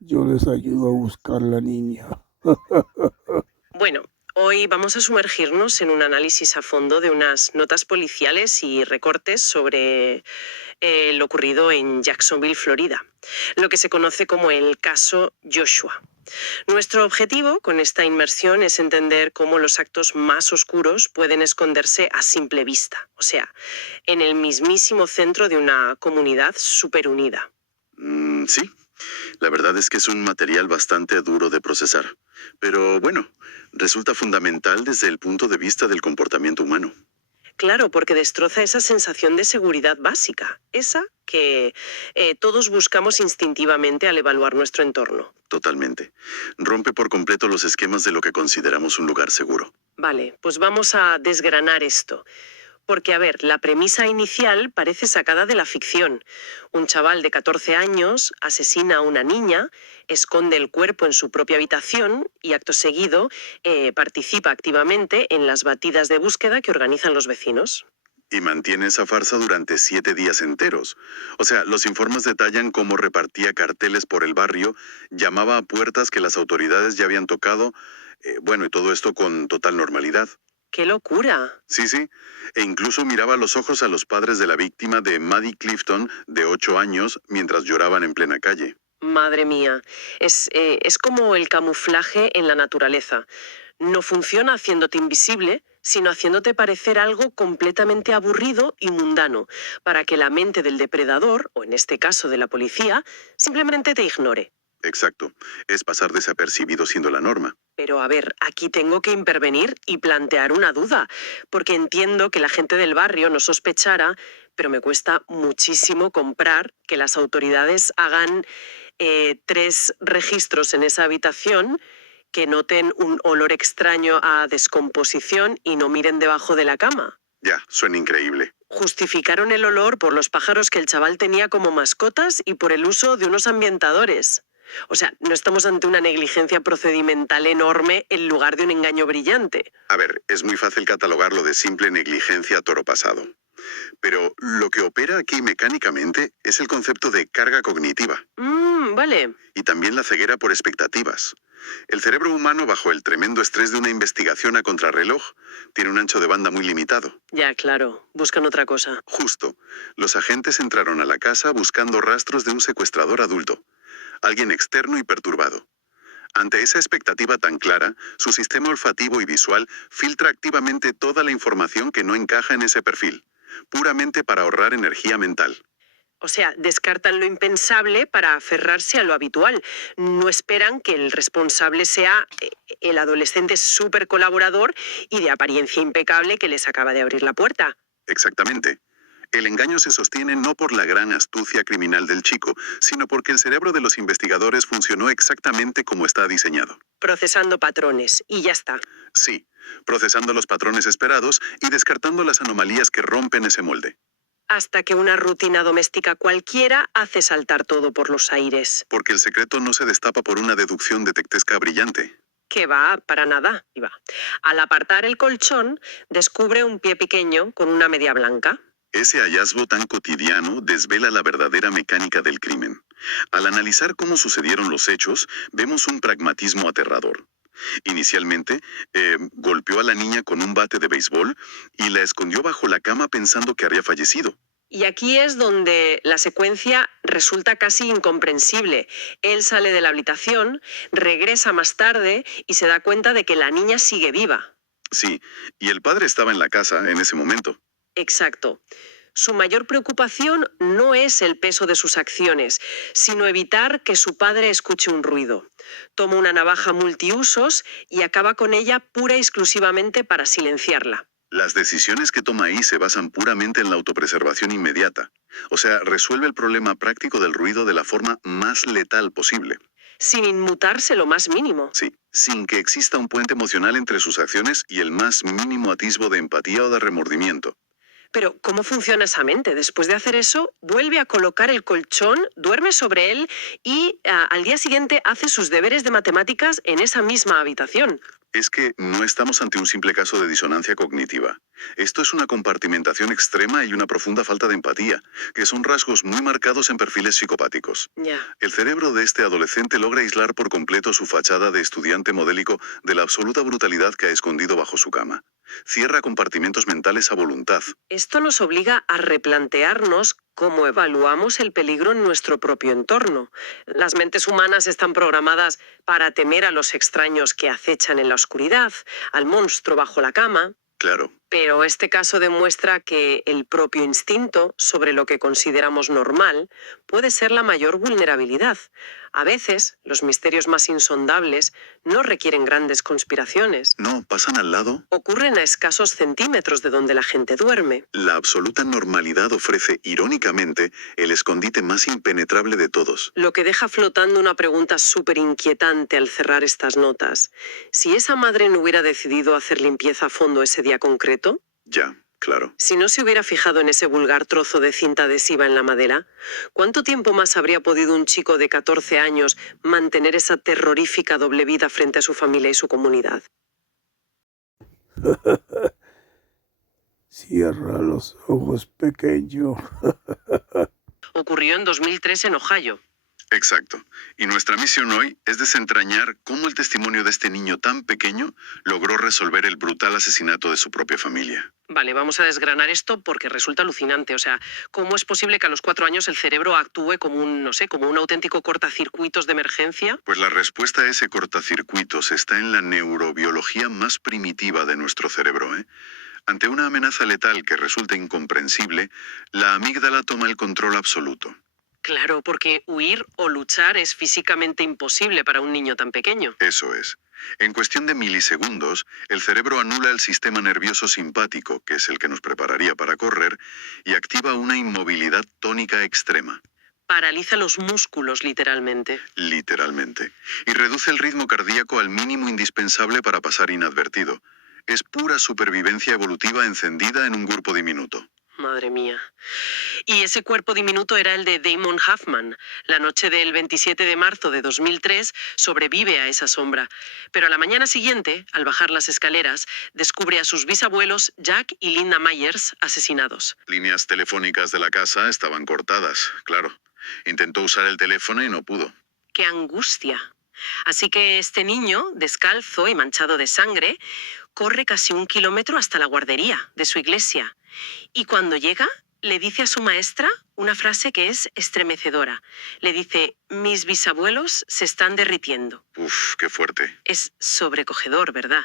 Yo les ayudo a buscar la niña. Bueno, hoy vamos a sumergirnos en un análisis a fondo de unas notas policiales y recortes sobre lo ocurrido en Jacksonville, Florida, lo que se conoce como el caso Joshua. Nuestro objetivo con esta inmersión es entender cómo los actos más oscuros pueden esconderse a simple vista, o sea, en el mismísimo centro de una comunidad súper unida. Sí, la verdad es que es un material bastante duro de procesar. Pero bueno, resulta fundamental desde el punto de vista del comportamiento humano. Claro, porque destroza esa sensación de seguridad básica, esa que todos buscamos instintivamente al evaluar nuestro entorno. Totalmente. Rompe por completo los esquemas de lo que consideramos un lugar seguro. Vale, pues vamos a desgranar esto. Porque, a ver, la premisa inicial parece sacada de la ficción. Un chaval de 14 años asesina a una niña, esconde el cuerpo en su propia habitación y, acto seguido, participa activamente en las batidas de búsqueda que organizan los vecinos. Y mantiene esa farsa durante 7 días enteros. O sea, los informes detallan cómo repartía carteles por el barrio, llamaba a puertas que las autoridades ya habían tocado, bueno, y todo esto con total normalidad. ¡Qué locura! Sí, sí. E incluso miraba a los ojos a los padres de la víctima de Maddie Clifton, de 8 años, mientras lloraban en plena calle. Madre mía, es como el camuflaje en la naturaleza. No funciona haciéndote invisible, sino haciéndote parecer algo completamente aburrido y mundano, para que la mente del depredador, o en este caso de la policía, simplemente te ignore. Exacto. Es pasar desapercibido siendo la norma. Pero a ver, aquí tengo que intervenir y plantear una duda, porque entiendo que la gente del barrio no sospechara, pero me cuesta muchísimo comprar que las autoridades hagan 3 registros en esa habitación, que noten un olor extraño a descomposición y no miren debajo de la cama. Ya, suena increíble. Justificaron el olor por los pájaros que el chaval tenía como mascotas y por el uso de unos ambientadores. O sea, no estamos ante una negligencia procedimental enorme en lugar de un engaño brillante. A ver, es muy fácil catalogarlo de simple negligencia a toro pasado. Pero lo que opera aquí mecánicamente es el concepto de carga cognitiva Vale. y también la ceguera por expectativas. El cerebro humano, bajo el tremendo estrés de una investigación a contrarreloj, tiene un ancho de banda muy limitado. Ya, claro. Buscan otra cosa. Justo, los agentes entraron a la casa buscando rastros de un secuestrador adulto, alguien externo y perturbado. Ante esa expectativa tan clara, su sistema olfativo y visual filtra activamente toda la información que no encaja en ese perfil, puramente para ahorrar energía mental. O sea, descartan lo impensable para aferrarse a lo habitual. No esperan que el responsable sea el adolescente súper colaborador y de apariencia impecable que les acaba de abrir la puerta. Exactamente. El engaño se sostiene no por la gran astucia criminal del chico, sino porque el cerebro de los investigadores funcionó exactamente como está diseñado. Procesando patrones. Y ya está. Sí, procesando los patrones esperados y descartando las anomalías que rompen ese molde. Hasta que una rutina doméstica cualquiera hace saltar todo por los aires. Porque el secreto no se destapa por una deducción detectesca brillante. Que va para nada. Y va. Al apartar el colchón, descubre un pie pequeño con una media blanca. Ese hallazgo tan cotidiano desvela la verdadera mecánica del crimen. Al analizar cómo sucedieron los hechos, vemos un pragmatismo aterrador. Inicialmente, golpeó a la niña con un bate de béisbol y la escondió bajo la cama pensando que había fallecido. Y aquí es donde la secuencia resulta casi incomprensible. Él sale de la habitación, regresa más tarde y se da cuenta de que la niña sigue viva. Sí, y el padre estaba en la casa en ese momento. Exacto. Su mayor preocupación no es el peso de sus acciones, sino evitar que su padre escuche un ruido. Toma una navaja multiusos y acaba con ella pura y exclusivamente para silenciarla. Las decisiones que toma ahí se basan puramente en la autopreservación inmediata. O sea, resuelve el problema práctico del ruido de la forma más letal posible. Sin inmutarse lo más mínimo. Sí, sin que exista un puente emocional entre sus acciones y el más mínimo atisbo de empatía o de remordimiento. Pero, ¿cómo funciona esa mente? Después de hacer eso, vuelve a colocar el colchón, duerme sobre él y al día siguiente hace sus deberes de matemáticas en esa misma habitación. Es que no estamos ante un simple caso de disonancia cognitiva. Esto es una compartimentación extrema y una profunda falta de empatía, que son rasgos muy marcados en perfiles psicopáticos. Ya. El cerebro de este adolescente logra aislar por completo su fachada de estudiante modélico de la absoluta brutalidad que ha escondido bajo su cama. Cierra compartimentos mentales a voluntad. Esto nos obliga a replantearnos cómo evaluamos el peligro en nuestro propio entorno. Las mentes humanas están programadas para temer a los extraños que acechan en la oscuridad, al monstruo bajo la cama. Claro. Pero este caso demuestra que el propio instinto sobre lo que consideramos normal puede ser la mayor vulnerabilidad. A veces, los misterios más insondables no requieren grandes conspiraciones. No, pasan al lado. Ocurren a escasos centímetros de donde la gente duerme. La absoluta normalidad ofrece, irónicamente, el escondite más impenetrable de todos. Lo que deja flotando una pregunta súper inquietante al cerrar estas notas. Si esa madre no hubiera decidido hacer limpieza a fondo ese día concreto, Ya, claro. si no se hubiera fijado en ese vulgar trozo de cinta adhesiva en la madera, ¿cuánto tiempo más habría podido un chico de 14 años mantener esa terrorífica doble vida frente a su familia y su comunidad? Cierra los ojos, pequeño. Ocurrió en 2003 en Ohio. Exacto. Y nuestra misión hoy es desentrañar cómo el testimonio de este niño tan pequeño logró resolver el brutal asesinato de su propia familia. Vale, vamos a desgranar esto porque resulta alucinante. O sea, ¿cómo es posible que a los 4 años el cerebro actúe como como un auténtico cortacircuitos de emergencia? Pues la respuesta a ese cortacircuitos está en la neurobiología más primitiva de nuestro cerebro, ¿eh? Ante una amenaza letal que resulta incomprensible, la amígdala toma el control absoluto. Claro, porque huir o luchar es físicamente imposible para un niño tan pequeño. Eso es. En cuestión de milisegundos, el cerebro anula el sistema nervioso simpático, que es el que nos prepararía para correr, y activa una inmovilidad tónica extrema. Paraliza los músculos, literalmente. Literalmente. Y reduce el ritmo cardíaco al mínimo indispensable para pasar inadvertido. Es pura supervivencia evolutiva encendida en un cuerpo diminuto. Madre mía. Y ese cuerpo diminuto era el de Damon Huffman. La noche del 27 de marzo de 2003 sobrevive a esa sombra. Pero a la mañana siguiente, al bajar las escaleras, descubre a sus bisabuelos Jack y Linda Myers asesinados. Líneas telefónicas de la casa estaban cortadas, claro. Intentó usar el teléfono y no pudo. ¡Qué angustia! Así que este niño, descalzo y manchado de sangre, corre casi 1 kilómetro hasta la guardería de su iglesia. Y cuando llega, le dice a su maestra una frase que es estremecedora. Le dice: mis bisabuelos se están derritiendo. Uf, qué fuerte. Es sobrecogedor, ¿verdad?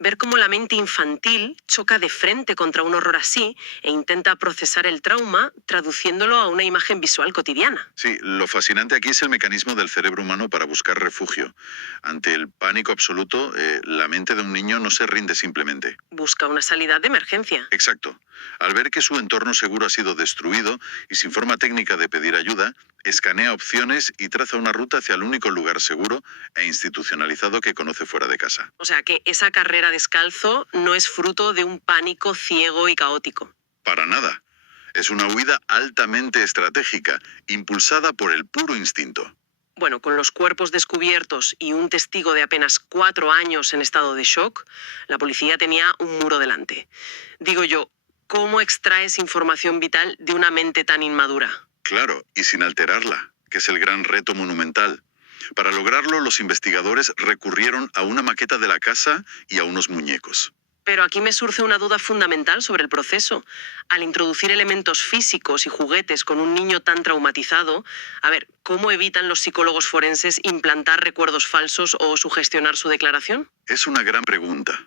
Ver cómo la mente infantil choca de frente contra un horror así e intenta procesar el trauma traduciéndolo a una imagen visual cotidiana. Sí, lo fascinante aquí es el mecanismo del cerebro humano para buscar refugio. Ante el pánico absoluto, la mente de un niño no se rinde simplemente. Busca una salida de emergencia. Exacto. Al ver que su entorno seguro ha sido destruido y sin forma técnica de pedir ayuda, escanea opciones y traza una ruta hacia el único lugar seguro e institucionalizado que conoce fuera de casa. O sea que esa carrera descalzo no es fruto de un pánico ciego y caótico. Para nada. Es una huida altamente estratégica, impulsada por el puro instinto. Bueno, con los cuerpos descubiertos y un testigo de apenas 4 años en estado de shock, la policía tenía un muro delante. Digo yo, ¿cómo extraes información vital de una mente tan inmadura? Claro, y sin alterarla, que es el gran reto monumental. Para lograrlo, los investigadores recurrieron a una maqueta de la casa y a unos muñecos. Pero aquí me surge una duda fundamental sobre el proceso. Al introducir elementos físicos y juguetes con un niño tan traumatizado, a ver, ¿cómo evitan los psicólogos forenses implantar recuerdos falsos o sugestionar su declaración? Es una gran pregunta.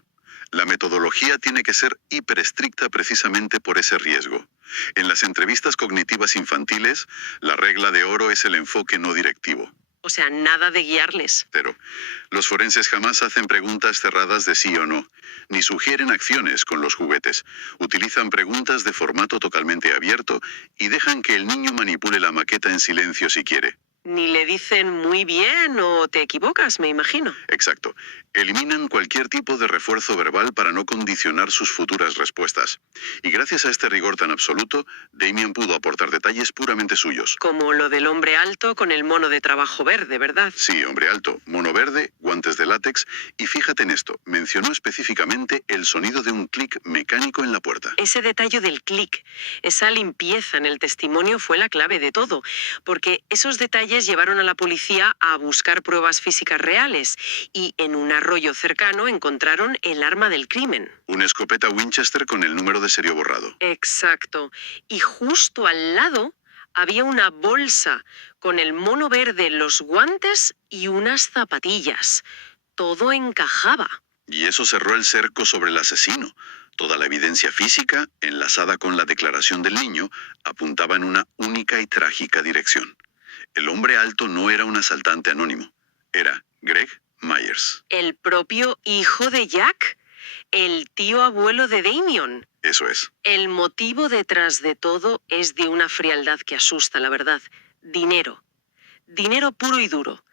La metodología tiene que ser hiperestricta precisamente por ese riesgo. En las entrevistas cognitivas infantiles, la regla de oro es el enfoque no directivo. O sea, nada de guiarles. Pero los forenses jamás hacen preguntas cerradas de sí o no, ni sugieren acciones con los juguetes. Utilizan preguntas de formato totalmente abierto y dejan que el niño manipule la maqueta en silencio si quiere. Ni le dicen muy bien o te equivocas, me imagino. Exacto. Eliminan cualquier tipo de refuerzo verbal para no condicionar sus futuras respuestas. Y gracias a este rigor tan absoluto, Damien pudo aportar detalles puramente suyos. Como lo del hombre alto con el mono de trabajo verde, ¿verdad? Sí, hombre alto, mono verde, guantes de látex, y fíjate en esto, mencionó específicamente el sonido de un clic mecánico en la puerta. Ese detalle del clic, esa limpieza en el testimonio fue la clave de todo, porque esos detalles llevaron a la policía a buscar pruebas físicas reales y en un arroyo cercano encontraron el arma del crimen. Una escopeta Winchester con el número de serie borrado. Exacto. Y justo al lado había una bolsa con el mono verde, los guantes y unas zapatillas. Todo encajaba. Y eso cerró el cerco sobre el asesino. Toda la evidencia física, enlazada con la declaración del niño, apuntaba en una única y trágica dirección. El hombre alto no era un asaltante anónimo. Era Greg Myers. El propio hijo de Jack, el tío abuelo de Damien. Eso es. El motivo detrás de todo es de una frialdad que asusta, la verdad. Dinero. Dinero puro y duro.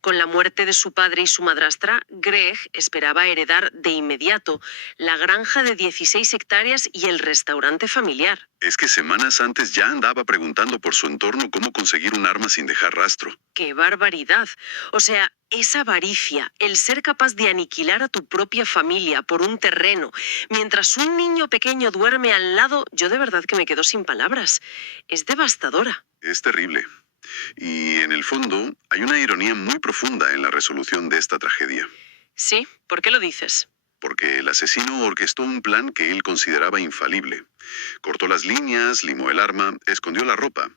Con la muerte de su padre y su madrastra, Greg esperaba heredar de inmediato la granja de 16 hectáreas y el restaurante familiar. Es que semanas antes ya andaba preguntando por su entorno cómo conseguir un arma sin dejar rastro. ¡Qué barbaridad! O sea, esa avaricia, el ser capaz de aniquilar a tu propia familia por un terreno, mientras un niño pequeño duerme al lado, yo de verdad que me quedo sin palabras. Es devastadora. Es terrible. Y en el fondo hay una ironía muy profunda en la resolución de esta tragedia. Sí, ¿por qué lo dices? Porque el asesino orquestó un plan que él consideraba infalible. Cortó las líneas, limó el arma, escondió la ropa.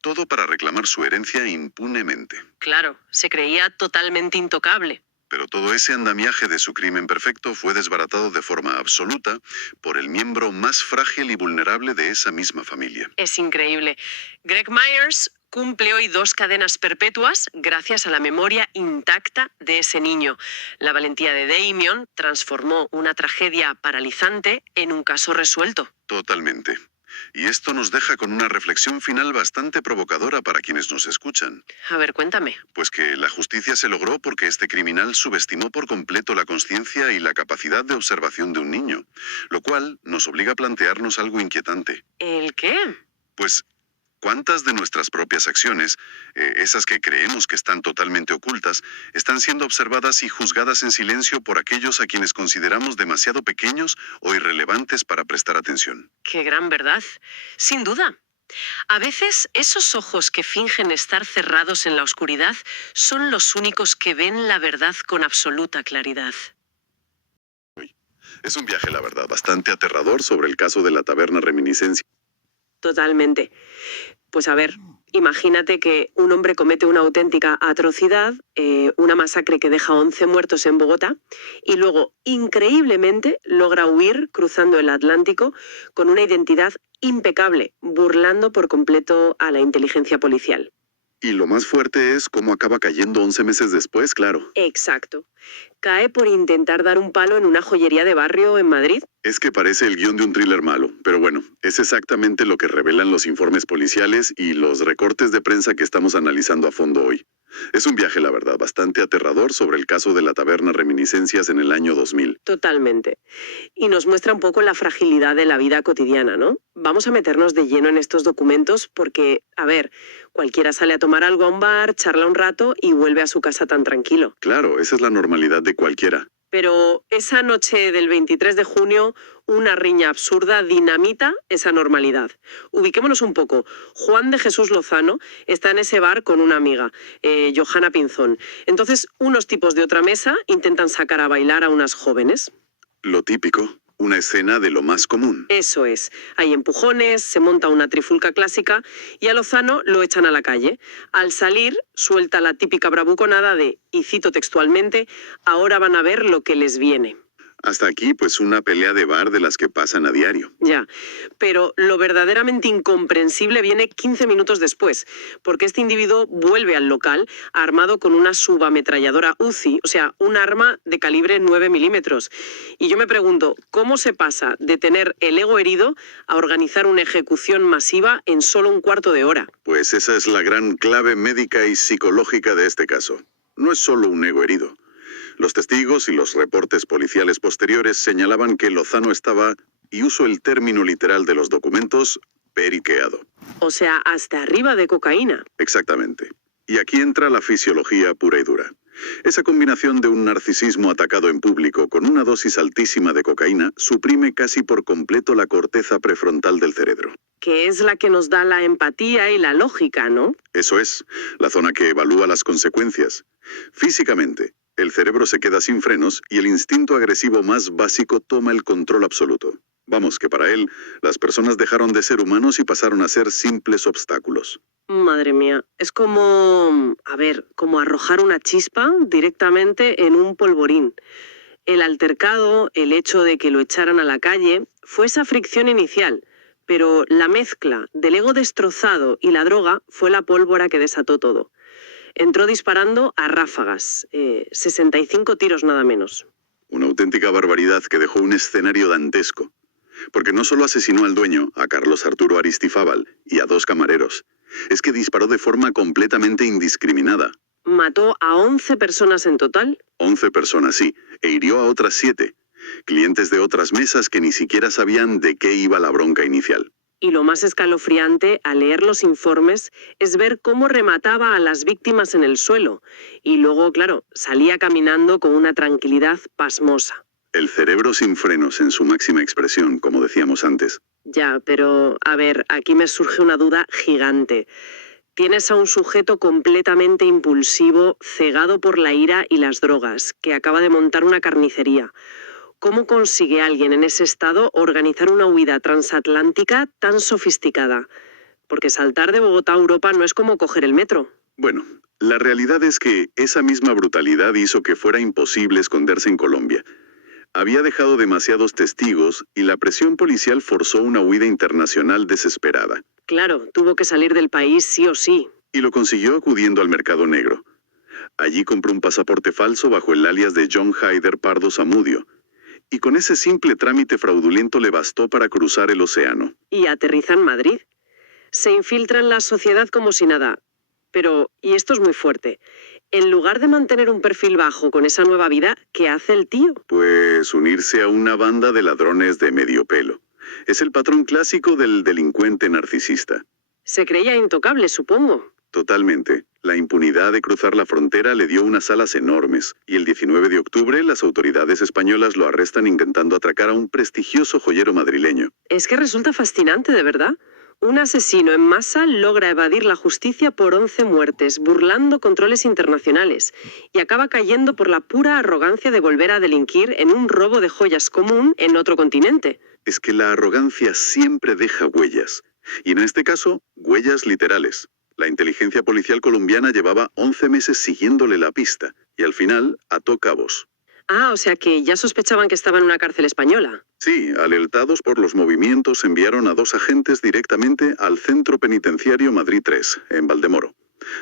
Todo para reclamar su herencia impunemente. Claro, se creía totalmente intocable. Pero todo ese andamiaje de su crimen perfecto fue desbaratado de forma absoluta por el miembro más frágil y vulnerable de esa misma familia. Es increíble. Greg Myers cumple hoy 2 cadenas perpetuas gracias a la memoria intacta de ese niño. La valentía de Damien transformó una tragedia paralizante en un caso resuelto. Totalmente. Y esto nos deja con una reflexión final bastante provocadora para quienes nos escuchan. A ver, cuéntame. Pues que la justicia se logró porque este criminal subestimó por completo la consciencia y la capacidad de observación de un niño, lo cual nos obliga a plantearnos algo inquietante. ¿El qué? Pues, ¿cuántas de nuestras propias acciones, esas que creemos que están totalmente ocultas, están siendo observadas y juzgadas en silencio por aquellos a quienes consideramos demasiado pequeños o irrelevantes para prestar atención? Qué gran verdad. Sin duda. A veces esos ojos que fingen estar cerrados en la oscuridad son los únicos que ven la verdad con absoluta claridad. Es un viaje, la verdad, bastante aterrador sobre el caso de la taberna Reminiscencia. Totalmente. Pues a ver, imagínate que un hombre comete una auténtica atrocidad, una masacre que deja 11 muertos en Bogotá, y luego, increíblemente, logra huir cruzando el Atlántico con una identidad impecable, burlando por completo a la inteligencia policial. Y lo más fuerte es cómo acaba cayendo 11 meses después, claro. Exacto. Cae por intentar dar un palo en una joyería de barrio en Madrid. Es que parece el guión de un thriller malo, pero bueno, es exactamente lo que revelan los informes policiales y los recortes de prensa que estamos analizando a fondo hoy. Es un viaje, la verdad, bastante aterrador sobre el caso de la taberna Reminiscencias en el año 2000. Totalmente. Y nos muestra un poco la fragilidad de la vida cotidiana, ¿no? Vamos a meternos de lleno en estos documentos porque, a ver, cualquiera sale a tomar algo a un bar, charla un rato y vuelve a su casa tan tranquilo. Claro, esa es la normalidad de cualquiera. Pero esa noche del 23 de junio, una riña absurda dinamita esa normalidad. Ubiquémonos un poco. Juan de Jesús Lozano está en ese bar con una amiga, Johanna Pinzón. Entonces, unos tipos de otra mesa intentan sacar a bailar a unas jóvenes. Lo típico. Una escena de lo más común. Eso es. Hay empujones, se monta una trifulca clásica y a Lozano lo echan a la calle. Al salir, suelta la típica bravuconada de, y cito textualmente, ahora van a ver lo que les viene. Hasta aquí, pues una pelea de bar de las que pasan a diario. Ya, pero lo verdaderamente incomprensible viene 15 minutos después, porque este individuo vuelve al local armado con una subametralladora UCI, o sea, un arma de calibre 9 milímetros. Y yo me pregunto, ¿cómo se pasa de tener el ego herido a organizar una ejecución masiva en solo un cuarto de hora? Pues esa es la gran clave médica y psicológica de este caso. No es solo un ego herido. Los testigos y los reportes policiales posteriores señalaban que Lozano estaba, y uso el término literal de los documentos, periqueado. O sea, hasta arriba de cocaína. Exactamente. Y aquí entra la fisiología pura y dura. Esa combinación de un narcisismo atacado en público con una dosis altísima de cocaína suprime casi por completo la corteza prefrontal del cerebro. Que es la que nos da la empatía y la lógica, ¿no? Eso es, la zona que evalúa las consecuencias. Físicamente, el cerebro se queda sin frenos y el instinto agresivo más básico toma el control absoluto. Vamos, que para él, las personas dejaron de ser humanos y pasaron a ser simples obstáculos. Madre mía, es como, como arrojar una chispa directamente en un polvorín. El altercado, el hecho de que lo echaran a la calle, fue esa fricción inicial, pero la mezcla del ego destrozado y la droga fue la pólvora que desató todo. Entró disparando a ráfagas, 65 tiros nada menos. Una auténtica barbaridad que dejó un escenario dantesco. Porque no solo asesinó al dueño, a Carlos Arturo Aristizábal, y a 2 camareros. Es que disparó de forma completamente indiscriminada. Mató a 11 personas en total. 11 personas, sí, e hirió a otras 7. Clientes de otras mesas que ni siquiera sabían de qué iba la bronca inicial. Y lo más escalofriante al leer los informes es ver cómo remataba a las víctimas en el suelo. Y luego, claro, salía caminando con una tranquilidad pasmosa. El cerebro sin frenos en su máxima expresión, como decíamos antes. Ya, pero, aquí me surge una duda gigante. Tienes a un sujeto completamente impulsivo, cegado por la ira y las drogas, que acaba de montar una carnicería. ¿Cómo consigue alguien en ese estado organizar una huida transatlántica tan sofisticada? Porque saltar de Bogotá a Europa no es como coger el metro. Bueno, la realidad es que esa misma brutalidad hizo que fuera imposible esconderse en Colombia. Había dejado demasiados testigos y la presión policial forzó una huida internacional desesperada. Claro, tuvo que salir del país sí o sí. Y lo consiguió acudiendo al mercado negro. Allí compró un pasaporte falso bajo el alias de John Haider Pardo Zamudio. Y con ese simple trámite fraudulento le bastó para cruzar el océano. Y aterriza en Madrid. Se infiltra en la sociedad como si nada. Pero, y esto es muy fuerte, en lugar de mantener un perfil bajo con esa nueva vida, ¿qué hace el tío? Pues unirse a una banda de ladrones de medio pelo. Es el patrón clásico del delincuente narcisista. Se creía intocable, supongo. Totalmente. La impunidad de cruzar la frontera le dio unas alas enormes, y el 19 de octubre las autoridades españolas lo arrestan intentando atracar a un prestigioso joyero madrileño. Es que resulta fascinante, de verdad. Un asesino en masa logra evadir la justicia por 11 muertes, burlando controles internacionales, y acaba cayendo por la pura arrogancia de volver a delinquir en un robo de joyas común en otro continente. Es que la arrogancia siempre deja huellas, y en este caso, huellas literales. La inteligencia policial colombiana llevaba 11 meses siguiéndole la pista, y al final ató cabos. Ah, o sea que ya sospechaban que estaba en una cárcel española. Sí, alertados por los movimientos, enviaron a 2 agentes directamente al Centro Penitenciario Madrid 3, en Valdemoro.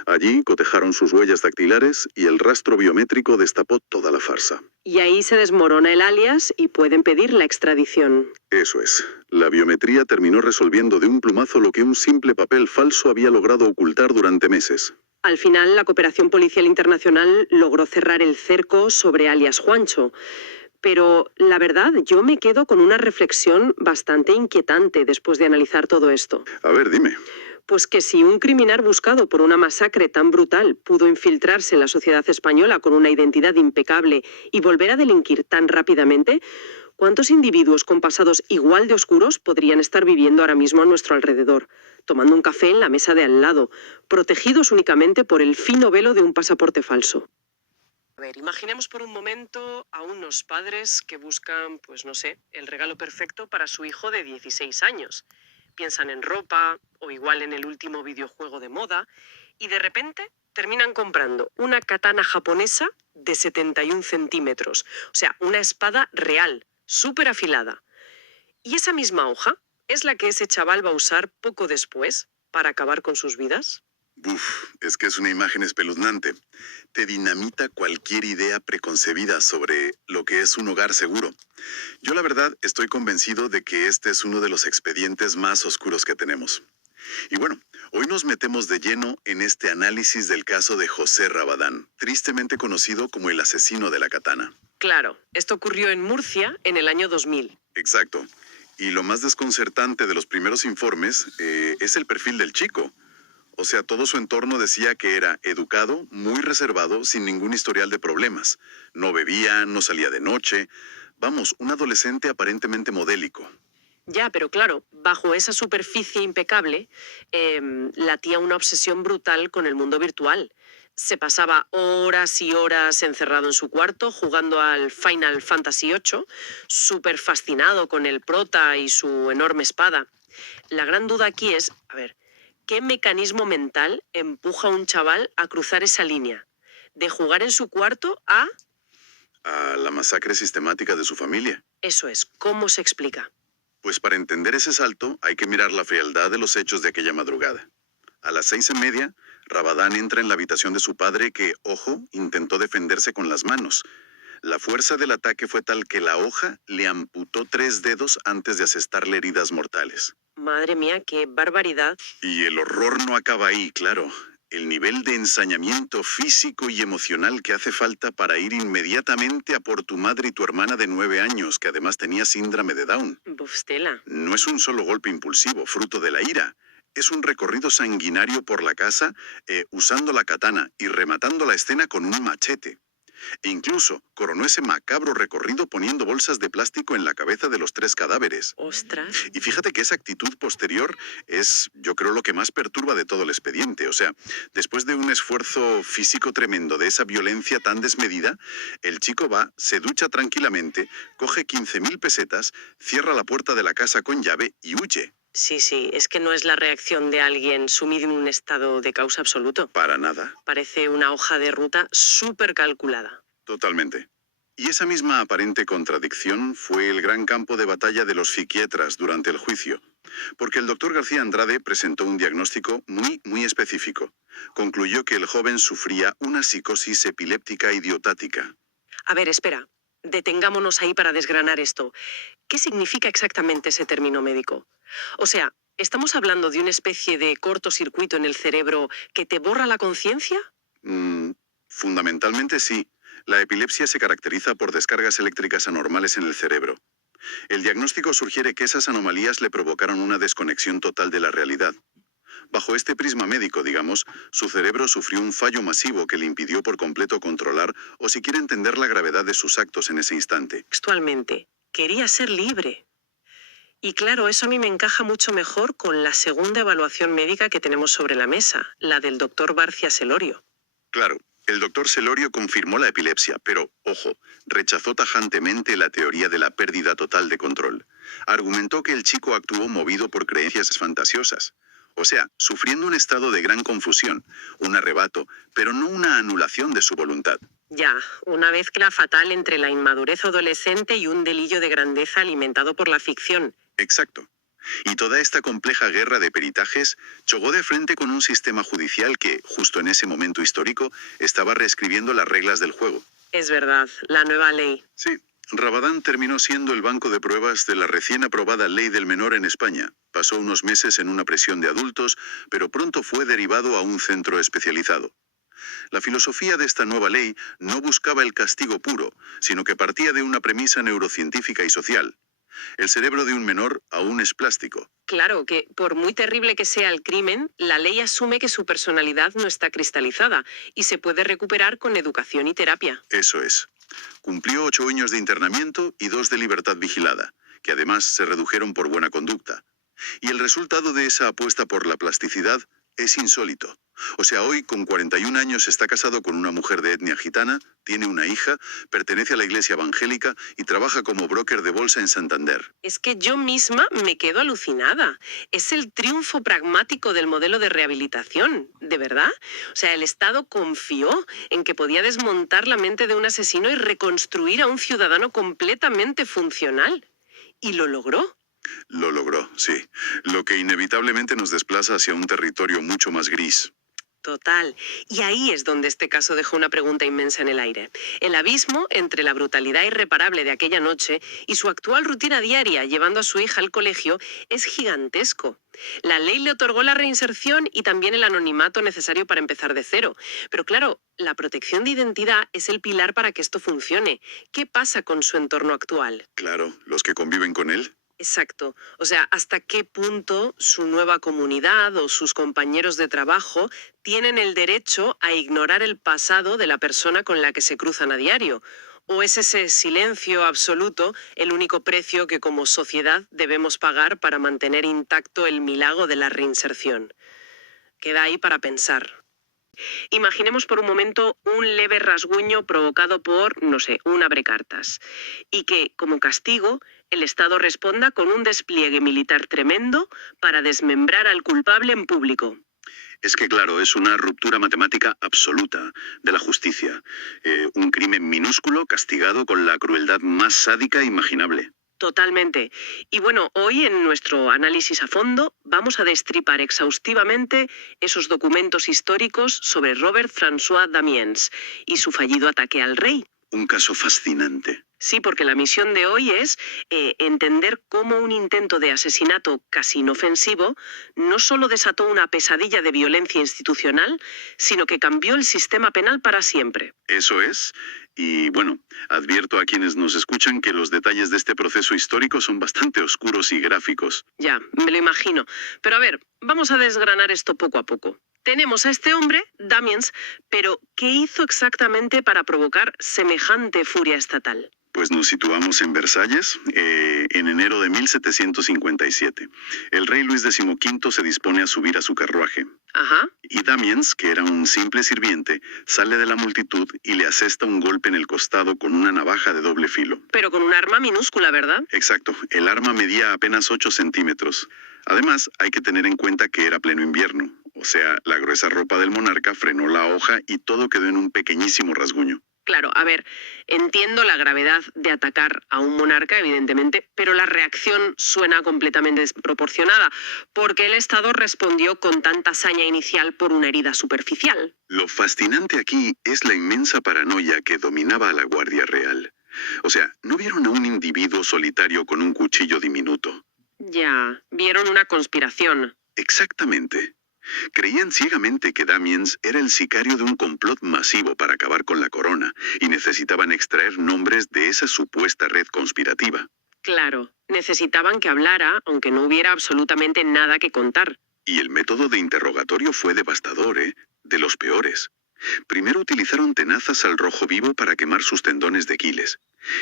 Allí cotejaron sus huellas dactilares y el rastro biométrico destapó toda la farsa. Y ahí se desmorona el alias y pueden pedir la extradición. Eso es. La biometría terminó resolviendo de un plumazo lo que un simple papel falso había logrado ocultar durante meses. Al final, la cooperación policial internacional logró cerrar el cerco sobre alias Juancho. Pero, la verdad, yo me quedo con una reflexión bastante inquietante después de analizar todo esto. A ver, dime. Pues que si un criminal buscado por una masacre tan brutal pudo infiltrarse en la sociedad española con una identidad impecable y volver a delinquir tan rápidamente, ¿cuántos individuos con pasados igual de oscuros podrían estar viviendo ahora mismo a nuestro alrededor, tomando un café en la mesa de al lado, protegidos únicamente por el fino velo de un pasaporte falso? A ver, imaginemos por un momento a unos padres que buscan, pues no sé, el regalo perfecto para su hijo de 16 años. Piensan en ropa o igual en el último videojuego de moda y de repente terminan comprando una katana japonesa de 71 centímetros. O sea, una espada real, súper afilada. Y esa misma hoja es la que ese chaval va a usar poco después para acabar con sus vidas. Uf, es que es una imagen espeluznante. Te dinamita cualquier idea preconcebida sobre lo que es un hogar seguro. Yo la verdad estoy convencido de que este es uno de los expedientes más oscuros que tenemos. Y bueno, hoy nos metemos de lleno en este análisis del caso de José Rabadán, tristemente conocido como el asesino de la katana. Claro, esto ocurrió en Murcia en el año 2000. Exacto. Y lo más desconcertante de los primeros informes es el perfil del chico. O sea, todo su entorno decía que era educado, muy reservado, sin ningún historial de problemas. No bebía, no salía de noche. Vamos, un adolescente aparentemente modélico. Ya, pero claro, bajo esa superficie impecable, latía una obsesión brutal con el mundo virtual. Se pasaba horas y horas encerrado en su cuarto jugando al Final Fantasy VIII, súper fascinado con el prota y su enorme espada. La gran duda aquí es, a ver, ¿qué mecanismo mental empuja a un chaval a cruzar esa línea? De jugar en su cuarto a... A la masacre sistemática de su familia. Eso es, ¿cómo se explica? Pues para entender ese salto hay que mirar la frialdad de los hechos de aquella madrugada. A las 6:30, Rabadán entra en la habitación de su padre que, ojo, intentó defenderse con las manos. La fuerza del ataque fue tal que la hoja le amputó 3 dedos antes de asestarle heridas mortales. Madre mía, qué barbaridad. Y el horror no acaba ahí, claro. El nivel de ensañamiento físico y emocional que hace falta para ir inmediatamente a por tu madre y tu hermana de 9 años, que además tenía síndrome de Down. Bufstela. No es un solo golpe impulsivo, fruto de la ira. Es un recorrido sanguinario por la casa, usando la katana y rematando la escena con un machete. E incluso coronó ese macabro recorrido poniendo bolsas de plástico en la cabeza de los 3 cadáveres. Ostras. Y fíjate que esa actitud posterior es, yo creo, lo que más perturba de todo el expediente. O sea, después de un esfuerzo físico tremendo de esa violencia tan desmedida, el chico va, se ducha tranquilamente, coge 15.000 pesetas, cierra la puerta de la casa con llave y huye. Sí, es que no es la reacción de alguien sumido en un estado de caos absoluto. Para nada. Parece una hoja de ruta súper calculada. Totalmente. Y esa misma aparente contradicción fue el gran campo de batalla de los psiquiatras durante el juicio, porque el doctor García Andrade presentó un diagnóstico muy específico. Concluyó que el joven sufría una psicosis epiléptica idiotática. A ver, espera. Detengámonos ahí para desgranar esto. ¿Qué significa exactamente ese término médico? O sea, ¿estamos hablando de una especie de cortocircuito en el cerebro que te borra la conciencia? Fundamentalmente sí. La epilepsia se caracteriza por descargas eléctricas anormales en el cerebro. El diagnóstico sugiere que esas anomalías le provocaron una desconexión total de la realidad. Bajo este prisma médico, digamos, su cerebro sufrió un fallo masivo que le impidió por completo controlar o siquiera entender la gravedad de sus actos en ese instante. Textualmente, quería ser libre. Y claro, eso a mí me encaja mucho mejor con la segunda evaluación médica que tenemos sobre la mesa, la del doctor Barcia Selorio. Claro, el doctor Selorio confirmó la epilepsia, pero, ojo, rechazó tajantemente la teoría de la pérdida total de control. Argumentó que el chico actuó movido por creencias fantasiosas. O sea, sufriendo un estado de gran confusión, un arrebato, pero no una anulación de su voluntad. Ya, una mezcla fatal entre la inmadurez adolescente y un delirio de grandeza alimentado por la ficción. Exacto. Y toda esta compleja guerra de peritajes chocó de frente con un sistema judicial que, justo en ese momento histórico, estaba reescribiendo las reglas del juego. Es verdad, la nueva ley. Sí, Rabadán terminó siendo el banco de pruebas de la recién aprobada Ley del Menor en España. Pasó unos meses en una prisión de adultos, pero pronto fue derivado a un centro especializado. La filosofía de esta nueva ley no buscaba el castigo puro, sino que partía de una premisa neurocientífica y social. El cerebro de un menor aún es plástico. Claro que, por muy terrible que sea el crimen, la ley asume que su personalidad no está cristalizada y se puede recuperar con educación y terapia. Eso es. Cumplió 8 años de internamiento y 2 de libertad vigilada, que además se redujeron por buena conducta. Y el resultado de esa apuesta por la plasticidad, Es insólito. O sea, hoy, con 41 años, está casado con una mujer de etnia gitana, tiene una hija, pertenece a la iglesia evangélica y trabaja como broker de bolsa en Santander. Es que yo misma me quedo alucinada. Es el triunfo pragmático del modelo de rehabilitación, ¿de verdad? O sea, el Estado confió en que podía desmontar la mente de un asesino y reconstruir a un ciudadano completamente funcional. Y lo logró. Lo logró, sí. Lo que inevitablemente nos desplaza hacia un territorio mucho más gris. Total. Y ahí es donde este caso dejó una pregunta inmensa en el aire. El abismo entre la brutalidad irreparable de aquella noche y su actual rutina diaria llevando a su hija al colegio es gigantesco. La ley le otorgó la reinserción y también el anonimato necesario para empezar de cero. Pero claro, la protección de identidad es el pilar para que esto funcione. ¿Qué pasa con su entorno actual? Claro, los que conviven con él. Exacto. O sea, ¿hasta qué punto su nueva comunidad o sus compañeros de trabajo tienen el derecho a ignorar el pasado de la persona con la que se cruzan a diario? ¿O es ese silencio absoluto el único precio que como sociedad debemos pagar para mantener intacto el milagro de la reinserción? Queda ahí para pensar. Imaginemos por un momento un leve rasguño provocado por, no sé, un abrecartas. Y que, como castigo, el Estado responda con un despliegue militar tremendo para desmembrar al culpable en público. Es que, claro, es una ruptura matemática absoluta de la justicia. Un crimen minúsculo castigado con la crueldad más sádica imaginable. Totalmente. Y bueno, hoy en nuestro análisis a fondo vamos a destripar exhaustivamente esos documentos históricos sobre Robert François Damiens y su fallido ataque al rey. Un caso fascinante. Sí, porque la misión de hoy es entender cómo un intento de asesinato casi inofensivo no solo desató una pesadilla de violencia institucional, sino que cambió el sistema penal para siempre. Eso es. Y bueno, advierto a quienes nos escuchan que los detalles de este proceso histórico son bastante oscuros y gráficos. Ya, me lo imagino. Pero a ver, vamos a desgranar esto poco a poco. Tenemos a este hombre, Damiens, pero ¿qué hizo exactamente para provocar semejante furia estatal? Pues nos situamos en Versalles, en enero de 1757. El rey Luis XV se dispone a subir a su carruaje. Ajá. Y Damiens, que era un simple sirviente, sale de la multitud y le asesta un golpe en el costado con una navaja de doble filo. Pero con un arma minúscula, ¿verdad? Exacto, el arma medía apenas 8 centímetros. Además, hay que tener en cuenta que era pleno invierno. O sea, la gruesa ropa del monarca frenó la hoja y todo quedó en un pequeñísimo rasguño. Claro, a ver, entiendo la gravedad de atacar a un monarca, evidentemente, pero la reacción suena completamente desproporcionada, porque el Estado respondió con tanta saña inicial por una herida superficial. Lo fascinante aquí es la inmensa paranoia que dominaba a la Guardia Real. O sea, no vieron a un individuo solitario con un cuchillo diminuto. Ya, vieron una conspiración. Exactamente. Creían ciegamente que Damiens era el sicario de un complot masivo para acabar con la corona y necesitaban extraer nombres de esa supuesta red conspirativa. Claro, necesitaban que hablara, aunque no hubiera absolutamente nada que contar. Y el método de interrogatorio fue devastador, de los peores. Primero utilizaron tenazas al rojo vivo para quemar sus tendones de Aquiles,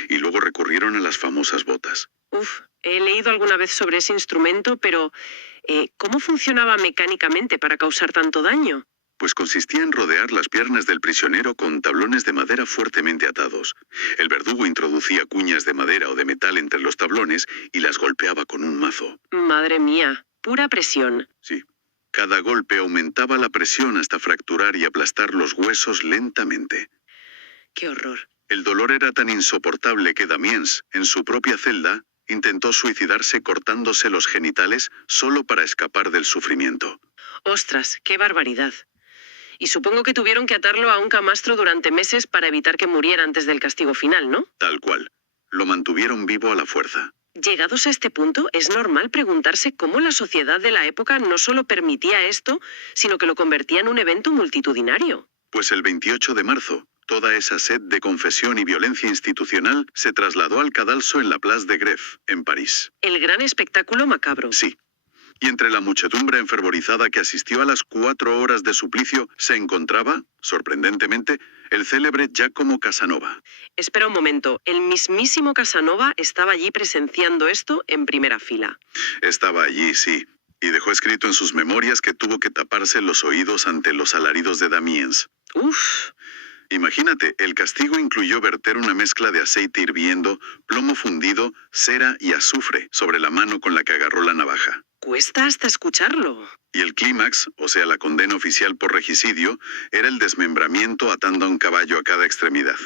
y luego recurrieron a las famosas botas. Uf, he leído alguna vez sobre ese instrumento, pero ¿cómo funcionaba mecánicamente para causar tanto daño? Pues consistía en rodear las piernas del prisionero con tablones de madera fuertemente atados. El verdugo introducía cuñas de madera o de metal entre los tablones y las golpeaba con un mazo. Madre mía, pura presión. Sí. Cada golpe aumentaba la presión hasta fracturar y aplastar los huesos lentamente. ¡Qué horror! El dolor era tan insoportable que Damiens, en su propia celda, intentó suicidarse cortándose los genitales solo para escapar del sufrimiento. ¡Ostras, qué barbaridad! Y supongo que tuvieron que atarlo a un camastro durante meses para evitar que muriera antes del castigo final, ¿no? Tal cual. Lo mantuvieron vivo a la fuerza. Llegados a este punto, es normal preguntarse cómo la sociedad de la época no solo permitía esto, sino que lo convertía en un evento multitudinario. Pues el 28 de marzo, toda esa sed de confesión y violencia institucional se trasladó al cadalso en la Place de Grève, en París. El gran espectáculo macabro. Sí. Y entre la muchedumbre enfervorizada que asistió a las 4 horas de suplicio se encontraba, sorprendentemente, el célebre Giacomo Casanova. Espera un momento, el mismísimo Casanova estaba allí presenciando esto en primera fila. Estaba allí, sí. Y dejó escrito en sus memorias que tuvo que taparse los oídos ante los alaridos de Damiens. Uf, Imagínate, el castigo incluyó verter una mezcla de aceite hirviendo, plomo fundido, cera y azufre sobre la mano con la que agarró la navaja. cuesta hasta escucharlo. Y el clímax, o sea, la condena oficial por regicidio, era el desmembramiento atando a un caballo a cada extremidad.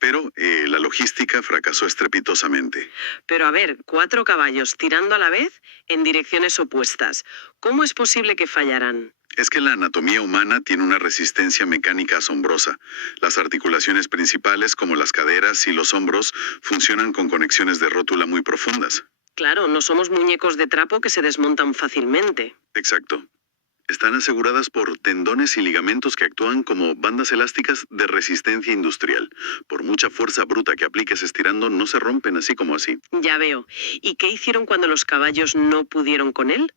Pero la logística fracasó estrepitosamente. Pero a ver, 4 caballos tirando a la vez en direcciones opuestas. ¿Cómo es posible que fallaran? Es que la anatomía humana tiene una resistencia mecánica asombrosa. Las articulaciones principales, como las caderas y los hombros, funcionan con conexiones de rótula muy profundas. Claro, no somos muñecos de trapo que se desmontan fácilmente. Exacto. Están aseguradas por tendones y ligamentos que actúan como bandas elásticas de resistencia industrial. Por mucha fuerza bruta que apliques estirando, no se rompen así como así. Ya veo. ¿Y qué hicieron cuando los caballos no pudieron con él?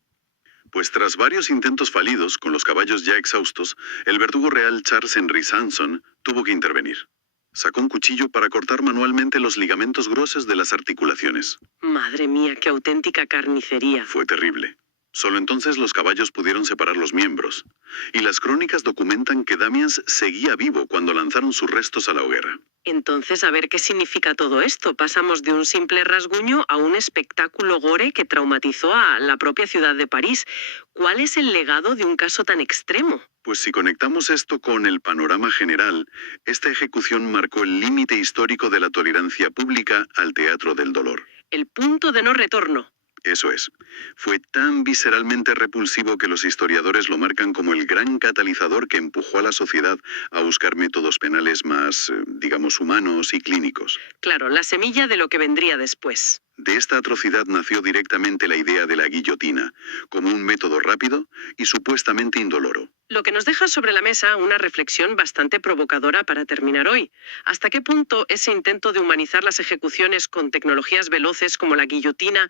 Pues tras varios intentos falidos, con los caballos ya exhaustos, el verdugo real Charles Henry Sanson tuvo que intervenir. Sacó un cuchillo para cortar manualmente los ligamentos gruesos de las articulaciones. Madre mía, qué auténtica carnicería. Fue terrible. Solo entonces los caballos pudieron separar los miembros. Y las crónicas documentan que Damiens seguía vivo cuando lanzaron sus restos a la hoguera. Entonces, a ver qué significa todo esto. Pasamos de un simple rasguño a un espectáculo gore que traumatizó a la propia ciudad de París. ¿Cuál es el legado de un caso tan extremo? Pues si conectamos esto con el panorama general, esta ejecución marcó el límite histórico de la tolerancia pública al teatro del dolor. El punto de no retorno. Eso es. Fue tan visceralmente repulsivo que los historiadores lo marcan como el gran catalizador que empujó a la sociedad a buscar métodos penales más, digamos, humanos y clínicos. Claro, la semilla de lo que vendría después. De esta atrocidad nació directamente la idea de la guillotina, como un método rápido y supuestamente indoloro. Lo que nos deja sobre la mesa una reflexión bastante provocadora para terminar hoy. ¿Hasta qué punto ese intento de humanizar las ejecuciones con tecnologías veloces como la guillotina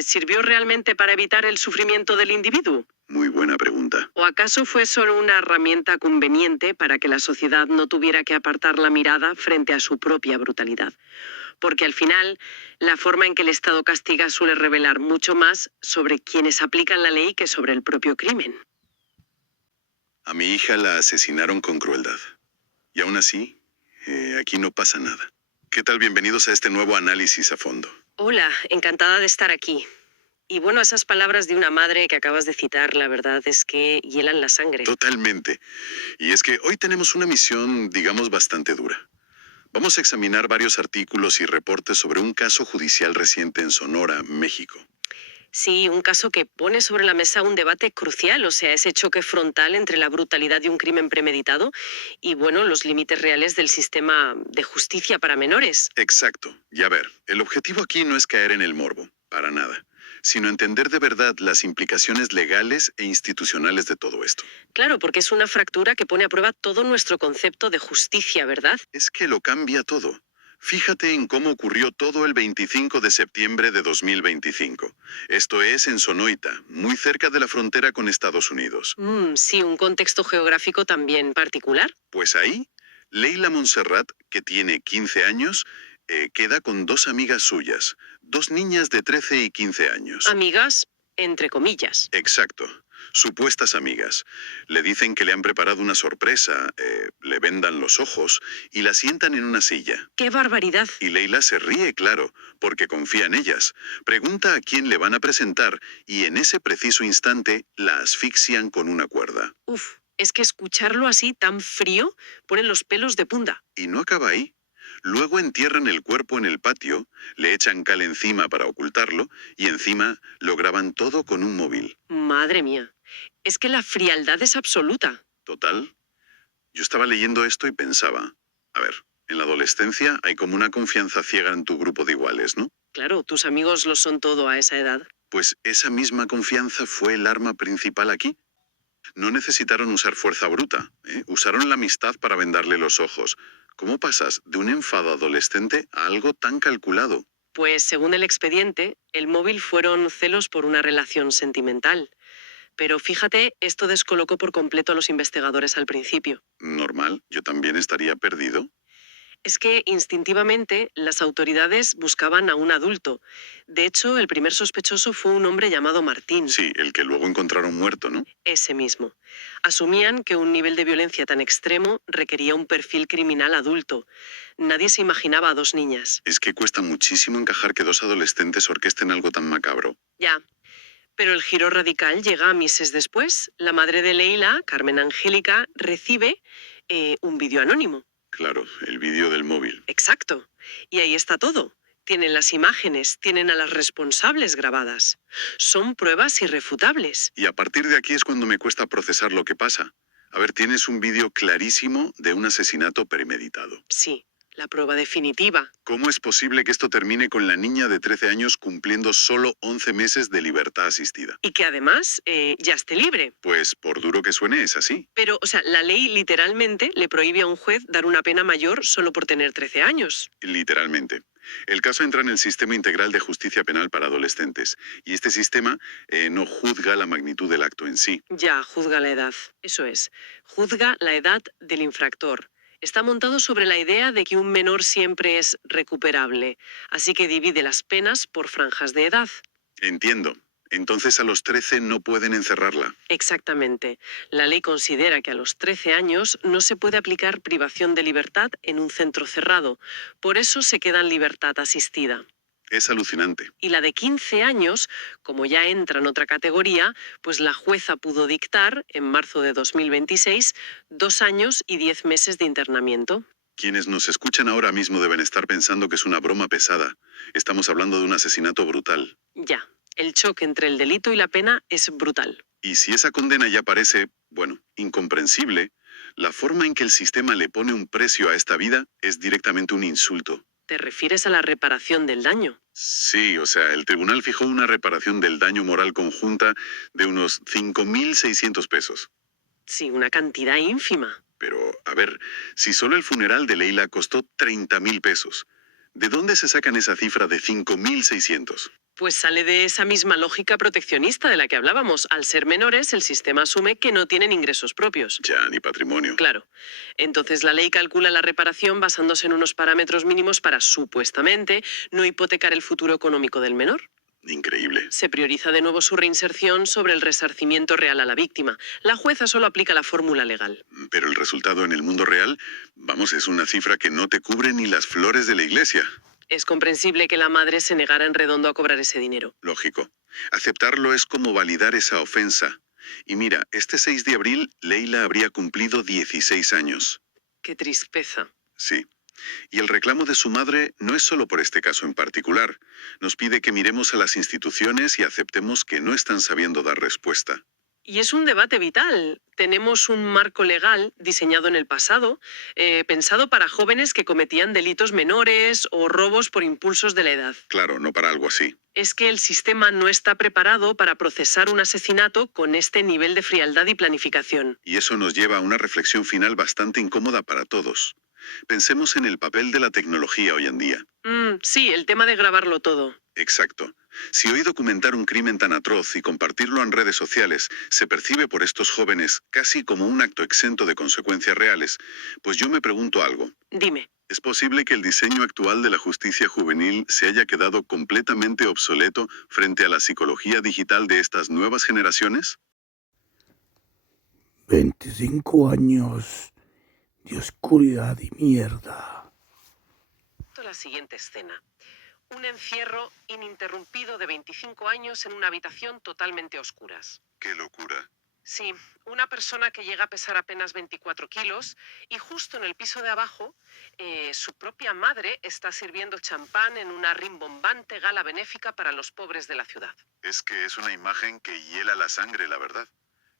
sirvió realmente para evitar el sufrimiento del individuo? Muy buena pregunta. ¿O acaso fue solo una herramienta conveniente para que la sociedad no tuviera que apartar la mirada frente a su propia brutalidad? Porque al final, la forma en que el Estado castiga suele revelar mucho más sobre quienes aplican la ley que sobre el propio crimen. A mi hija la asesinaron con crueldad. Y aún así, aquí no pasa nada. ¿Qué tal? Bienvenidos a este nuevo análisis a fondo. Hola, encantada de estar aquí. Y bueno, esas palabras de una madre que acabas de citar, la verdad es que hielan la sangre. Totalmente. Y es que hoy tenemos una misión, digamos, bastante dura. Vamos a examinar varios artículos y reportes sobre un caso judicial reciente en Sonora, México. Sí, un caso que pone sobre la mesa un debate crucial, o sea, ese choque frontal entre la brutalidad de un crimen premeditado y, bueno, los límites reales del sistema de justicia para menores. Exacto. Y a ver, el objetivo aquí no es caer en el morbo, para nada, sino entender de verdad las implicaciones legales e institucionales de todo esto. Claro, porque es una fractura que pone a prueba todo nuestro concepto de justicia, ¿verdad? Es que lo cambia todo. Fíjate en cómo ocurrió todo el 25 de septiembre de 2025. Esto es en Sonoita, muy cerca de la frontera con Estados Unidos. Sí, un contexto geográfico también particular. Pues ahí, Leila Montserrat, que tiene 15 años, queda con 2 amigas suyas, 2 niñas de 13 y 15 años. Amigas, entre comillas. Exacto. Supuestas amigas. Le dicen que le han preparado una sorpresa, le vendan los ojos y la sientan en una silla. ¡Qué barbaridad! Y Leila se ríe, claro, porque confía en ellas. Pregunta a quién le van a presentar y en ese preciso instante la asfixian con una cuerda. Uf, es que escucharlo así, tan frío, pone los pelos de punta. Y no acaba ahí. Luego entierran el cuerpo en el patio, le echan cal encima para ocultarlo y encima lo graban todo con un móvil. Madre mía, es que la frialdad es absoluta. Total. Yo estaba leyendo esto y pensaba, a ver, en la adolescencia hay como una confianza ciega en tu grupo de iguales, ¿no? Claro, tus amigos lo son todo a esa edad. Pues esa misma confianza fue el arma principal aquí. No necesitaron usar fuerza bruta, usaron la amistad para vendarle los ojos. ¿Cómo pasas de un enfado adolescente a algo tan calculado? Pues según el expediente, el móvil fueron celos por una relación sentimental. Pero fíjate, esto descolocó por completo a los investigadores al principio. Normal, yo también estaría perdido. Es que instintivamente las autoridades buscaban a un adulto. De hecho, el primer sospechoso fue un hombre llamado Martín. Sí, el que luego encontraron muerto, ¿no? Ese mismo. Asumían que un nivel de violencia tan extremo requería un perfil criminal adulto. Nadie se imaginaba a dos niñas. Es que cuesta muchísimo encajar que dos adolescentes orquesten algo tan macabro. Ya. Pero el giro radical llega meses después. La madre de Leila, Carmen Angélica, recibe un vídeo anónimo. Claro, el vídeo del móvil. Exacto. Y ahí está todo. Tienen las imágenes, tienen a las responsables grabadas. Son pruebas irrefutables. Y a partir de aquí es cuando me cuesta procesar lo que pasa. A ver, tienes un vídeo clarísimo de un asesinato premeditado. Sí, la prueba definitiva. ¿Cómo es posible que esto termine con la niña de 13 años cumpliendo solo 11 meses de libertad asistida? Y que además ya esté libre. Pues por duro que suene, es así. Pero, o sea, la ley literalmente le prohíbe a un juez dar una pena mayor solo por tener 13 años. Literalmente. El caso entra en el Sistema Integral de Justicia Penal para Adolescentes, y este sistema no juzga la magnitud del acto en sí. Ya, juzga la edad. Eso es. Juzga la edad del infractor. Está montado sobre la idea de que un menor siempre es recuperable, así que divide las penas por franjas de edad. Entiendo. Entonces a los 13 no pueden encerrarla. Exactamente. La ley considera que a los 13 años no se puede aplicar privación de libertad en un centro cerrado. Por eso se queda en libertad asistida. Es alucinante. Y la de 15 años, como ya entra en otra categoría, pues la jueza pudo dictar, en marzo de 2026, 2 años y 10 meses de internamiento. Quienes nos escuchan ahora mismo deben estar pensando que es una broma pesada. Estamos hablando de un asesinato brutal. Ya, el choque entre el delito y la pena es brutal. Y si esa condena ya parece, bueno, incomprensible, la forma en que el sistema le pone un precio a esta vida es directamente un insulto. ¿Te refieres a la reparación del daño? Sí, o sea, el tribunal fijó una reparación del daño moral conjunta de unos 5.600 pesos. Sí, una cantidad ínfima. Pero, a ver, si solo el funeral de Leila costó 30.000 pesos, ¿de dónde se sacan esa cifra de 5.600? Pues sale de esa misma lógica proteccionista de la que hablábamos. Al ser menores, el sistema asume que no tienen ingresos propios. Ya, ni patrimonio. Claro. Entonces la ley calcula la reparación basándose en unos parámetros mínimos para, supuestamente, no hipotecar el futuro económico del menor. Increíble. Se prioriza de nuevo su reinserción sobre el resarcimiento real a la víctima. La jueza solo aplica la fórmula legal. Pero el resultado en el mundo real, vamos, es una cifra que no te cubre ni las flores de la iglesia. Es comprensible que la madre se negara en redondo a cobrar ese dinero. Lógico. Aceptarlo es como validar esa ofensa. Y mira, este 6 de abril, Leila habría cumplido 16 años. Qué tristeza. Sí. Y el reclamo de su madre no es solo por este caso en particular. Nos pide que miremos a las instituciones y aceptemos que no están sabiendo dar respuesta. Y es un debate vital. Tenemos un marco legal diseñado en el pasado, pensado para jóvenes que cometían delitos menores o robos por impulsos de la edad. Claro, no para algo así. Es que el sistema no está preparado para procesar un asesinato con este nivel de frialdad y planificación. Y eso nos lleva a una reflexión final bastante incómoda para todos. Pensemos en el papel de la tecnología hoy en día. Sí, el tema de grabarlo todo. Exacto. Si hoy documentar un crimen tan atroz y compartirlo en redes sociales se percibe por estos jóvenes casi como un acto exento de consecuencias reales, pues yo me pregunto algo. Dime. ¿Es posible que el diseño actual de la justicia juvenil se haya quedado completamente obsoleto frente a la psicología digital de estas nuevas generaciones? 25 años de oscuridad y mierda. La siguiente escena. Un encierro ininterrumpido de 25 años en una habitación totalmente a oscuras. ¡Qué locura! Sí, una persona que llega a pesar apenas 24 kilos y justo en el piso de abajo su propia madre está sirviendo champán en una rimbombante gala benéfica para los pobres de la ciudad. Es que es una imagen que hiela la sangre, la verdad.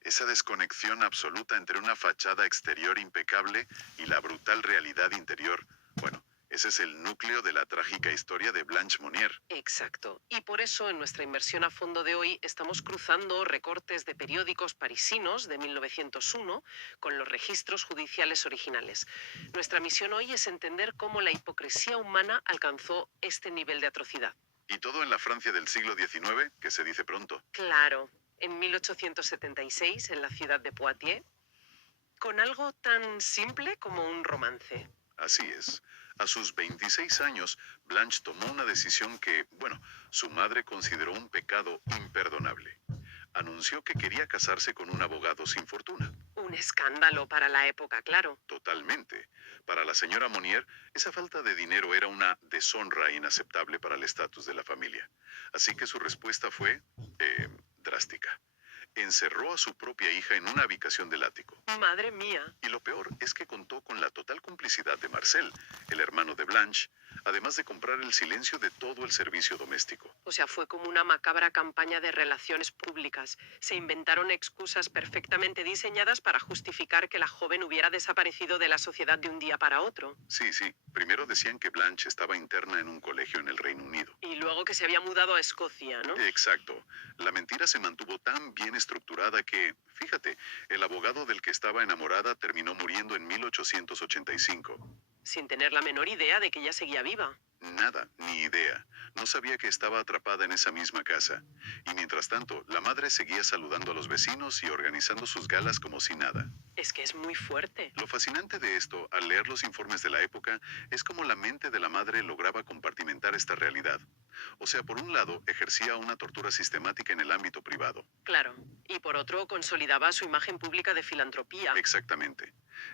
Esa desconexión absoluta entre una fachada exterior impecable y la brutal realidad interior. Bueno, ese es el núcleo de la trágica historia de Blanche Monnier. Exacto. Y por eso en nuestra inmersión a fondo de hoy estamos cruzando recortes de periódicos parisinos de 1901 con los registros judiciales originales. Nuestra misión hoy es entender cómo la hipocresía humana alcanzó este nivel de atrocidad. Y todo en la Francia del siglo XIX, que se dice pronto. Claro. En 1876, en la ciudad de Poitiers, con algo tan simple como un romance. Así es. A sus 26 años, Blanche tomó una decisión que, bueno, su madre consideró un pecado imperdonable. Anunció que quería casarse con un abogado sin fortuna. Un escándalo para la época, claro. Totalmente. Para la señora Monnier, esa falta de dinero era una deshonra inaceptable para el estatus de la familia. Así que su respuesta fue, drástica. Encerró a su propia hija en una habitación del ático. Madre mía. Y lo peor es que contó con la total complicidad de Marcel, el hermano de Blanche, además de comprar el silencio de todo el servicio doméstico. O sea, fue como una macabra campaña de relaciones públicas. Se inventaron excusas perfectamente diseñadas para justificar que la joven hubiera desaparecido de la sociedad de un día para otro. Sí, sí. Primero decían que Blanche estaba interna en un colegio en el Reino Unido. Y luego que se había mudado a Escocia, ¿no? Exacto. La mentira se mantuvo tan bien estructurada que, fíjate, el abogado del que estaba enamorada terminó muriendo en 1885. Sin tener la menor idea de que ella seguía viva. Nada, ni idea. No sabía que estaba atrapada en esa misma casa. Y mientras tanto, la madre seguía saludando a los vecinos y organizando sus galas como si nada. Es que es muy fuerte. Lo fascinante de esto, al leer los informes de la época, es cómo la mente de la madre lograba compartimentar esta realidad. O sea, por un lado, ejercía una tortura sistemática en el ámbito privado. Claro. Y por otro, consolidaba su imagen pública de filantropía. Exactamente.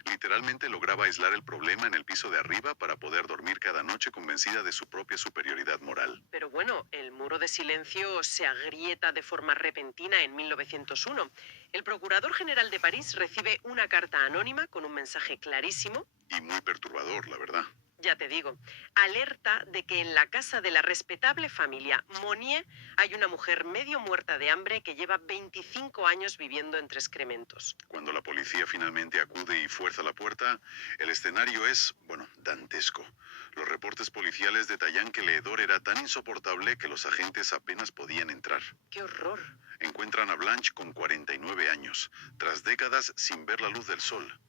Literalmente lograba aislar el problema en el piso de arriba para poder dormir cada noche convencida de su propia superioridad moral. Pero bueno, el muro de silencio se agrieta de forma repentina en 1901. El Procurador General de París recibe una carta anónima con un mensaje clarísimo. Y muy perturbador, la verdad. Ya te digo, alerta de que en la casa de la respetable familia Monnier hay una mujer medio muerta de hambre que lleva 25 años viviendo entre excrementos. Cuando la policía finalmente acude y fuerza la puerta, el escenario es, bueno, dantesco. Los reportes policiales detallan que el hedor era tan insoportable que los agentes apenas podían entrar. ¡Qué horror! Encuentran a Blanche con 49 años, tras décadas sin ver la luz del sol.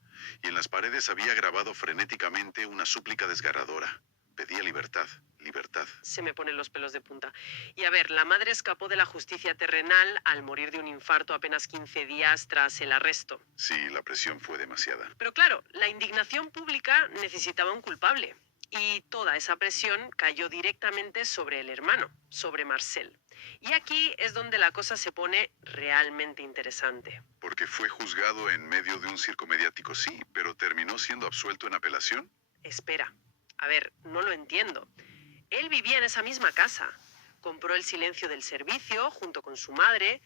Y en las paredes había grabado frenéticamente una súplica desgarradora. Pedía libertad, libertad. Se me ponen los pelos de punta. Y a ver, la madre escapó de la justicia terrenal al morir de un infarto apenas 15 días tras el arresto. Sí, la presión fue demasiada. Pero claro, la indignación pública necesitaba un culpable. Y toda esa presión cayó directamente sobre el hermano, sobre Marcel. Y aquí es donde la cosa se pone realmente interesante. Porque fue juzgado en medio de un circo mediático, sí, pero terminó siendo absuelto en apelación. Espera, a ver, no lo entiendo. Él vivía en esa misma casa. Compró el silencio del servicio junto con su madre.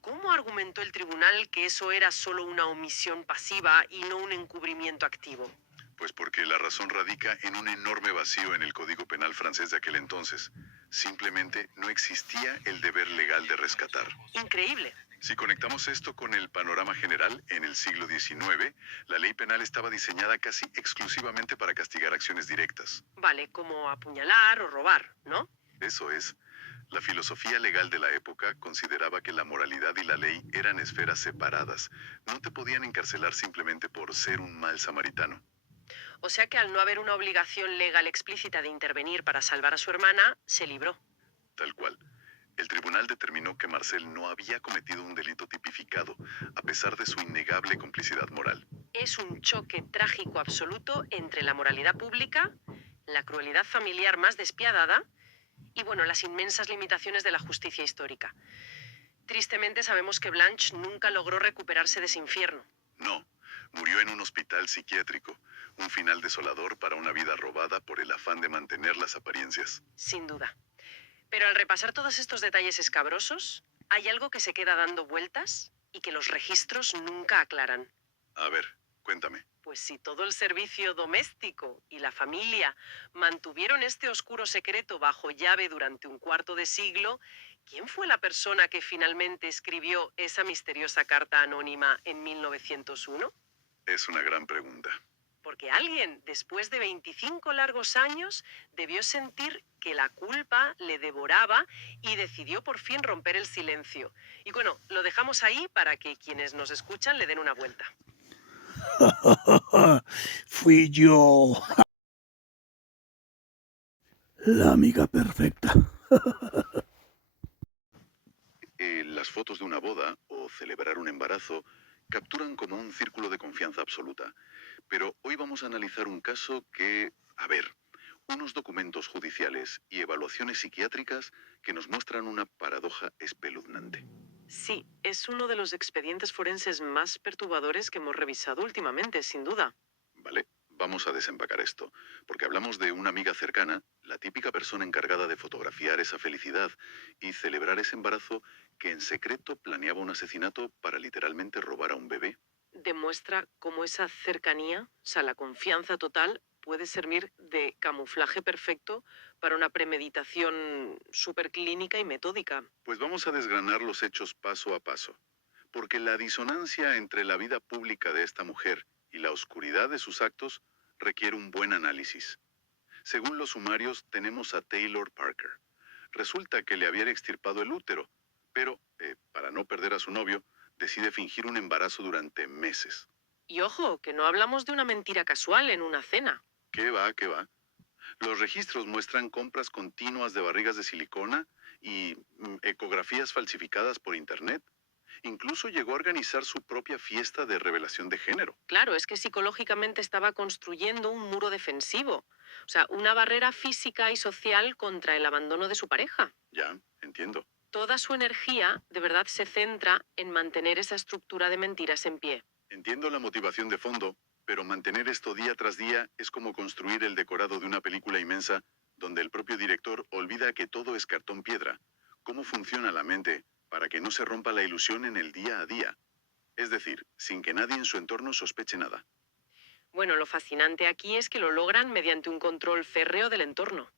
¿Cómo argumentó el tribunal que eso era solo una omisión pasiva y no un encubrimiento activo? Pues porque la razón radica en un enorme vacío en el Código Penal francés de aquel entonces. Simplemente no existía el deber legal de rescatar. Increíble. Si conectamos esto con el panorama general, en el siglo XIX, la ley penal estaba diseñada casi exclusivamente para castigar acciones directas. Vale, como apuñalar o robar, ¿no? Eso es. La filosofía legal de la época consideraba que la moralidad y la ley eran esferas separadas. No te podían encarcelar simplemente por ser un mal samaritano. O sea que al no haber una obligación legal explícita de intervenir para salvar a su hermana, se libró. Tal cual. El tribunal determinó que Marcel no había cometido un delito tipificado, a pesar de su innegable complicidad moral. Es un choque trágico absoluto entre la moralidad pública, la crueldad familiar más despiadada y, bueno, las inmensas limitaciones de la justicia histórica. Tristemente sabemos que Blanche nunca logró recuperarse de ese infierno. No, murió en un hospital psiquiátrico, un final desolador para una vida robada por el afán de mantener las apariencias. Sin duda. Pero al repasar todos estos detalles escabrosos, hay algo que se queda dando vueltas y que los registros nunca aclaran. A ver, cuéntame. Pues si todo el servicio doméstico y la familia mantuvieron este oscuro secreto bajo llave durante un cuarto de siglo, ¿quién fue la persona que finalmente escribió esa misteriosa carta anónima en 1901? Es una gran pregunta. Porque alguien, después de 25 largos años, debió sentir que la culpa le devoraba y decidió por fin romper el silencio. Y bueno, lo dejamos ahí para que quienes nos escuchan le den una vuelta. Fui yo. La amiga perfecta. Las fotos de una boda o celebrar un embarazo capturan como un círculo de confianza absoluta. Pero hoy vamos a analizar un caso que, a ver, unos documentos judiciales y evaluaciones psiquiátricas que nos muestran una paradoja espeluznante. Sí, es uno de los expedientes forenses más perturbadores que hemos revisado últimamente, sin duda. ¿Vale? Vamos a desempacar esto, porque hablamos de una amiga cercana, la típica persona encargada de fotografiar esa felicidad y celebrar ese embarazo que en secreto planeaba un asesinato para literalmente robar a un bebé. Demuestra cómo esa cercanía, o sea, la confianza total, puede servir de camuflaje perfecto para una premeditación superclínica y metódica. Pues vamos a desgranar los hechos paso a paso, porque la disonancia entre la vida pública de esta mujer y la oscuridad de sus actos requiere un buen análisis. Según los sumarios, tenemos a Taylor Parker. Resulta que le habían extirpado el útero, pero, para no perder a su novio, decide fingir un embarazo durante meses. Y ojo, que no hablamos de una mentira casual en una cena. ¿Qué va, qué va? Los registros muestran compras continuas de barrigas de silicona y ecografías falsificadas por Internet. Incluso llegó a organizar su propia fiesta de revelación de género. Claro, es que psicológicamente estaba construyendo un muro defensivo, o sea, una barrera física y social contra el abandono de su pareja. Ya, entiendo. Toda su energía de verdad se centra en mantener esa estructura de mentiras en pie. Entiendo la motivación de fondo, pero mantener esto día tras día es como construir el decorado de una película inmensa donde el propio director olvida que todo es cartón piedra. ¿Cómo funciona la mente para que no se rompa la ilusión en el día a día? Es decir, sin que nadie en su entorno sospeche nada. Bueno, lo fascinante aquí es que lo logran mediante un control férreo del entorno.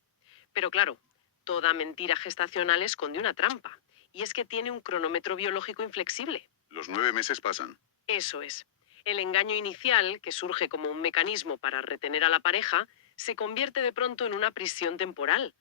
Pero claro, toda mentira gestacional esconde una trampa, y es que tiene un cronómetro biológico inflexible. Los 9 meses pasan. Eso es. El engaño inicial, que surge como un mecanismo para retener a la pareja, se convierte de pronto en una prisión temporal.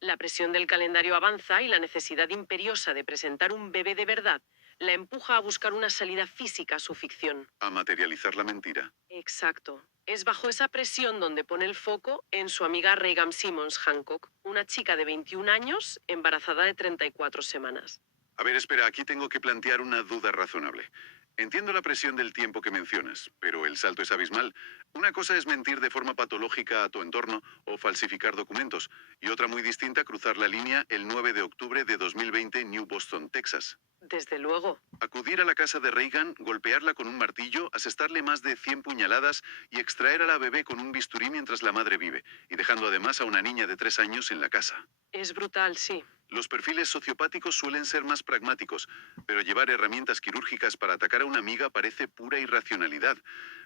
La presión del calendario avanza y la necesidad imperiosa de presentar un bebé de verdad la empuja a buscar una salida física a su ficción. A materializar la mentira. Exacto. Es bajo esa presión donde pone el foco en su amiga Reagan Simmons Hancock, una chica de 21 años embarazada de 34 semanas. A ver, espera, aquí tengo que plantear una duda razonable. Entiendo la presión del tiempo que mencionas, pero el salto es abismal. Una cosa es mentir de forma patológica a tu entorno o falsificar documentos, y otra muy distinta cruzar la línea el 9 de octubre de 2020 en New Boston, Texas. Desde luego. Acudir a la casa de Reagan, golpearla con un martillo, asestarle más de 100 puñaladas y extraer a la bebé con un bisturí mientras la madre vive, y dejando además a una niña de 3 años en la casa. Es brutal, sí. Los perfiles sociopáticos suelen ser más pragmáticos, pero llevar herramientas quirúrgicas para atacar a una amiga parece pura irracionalidad.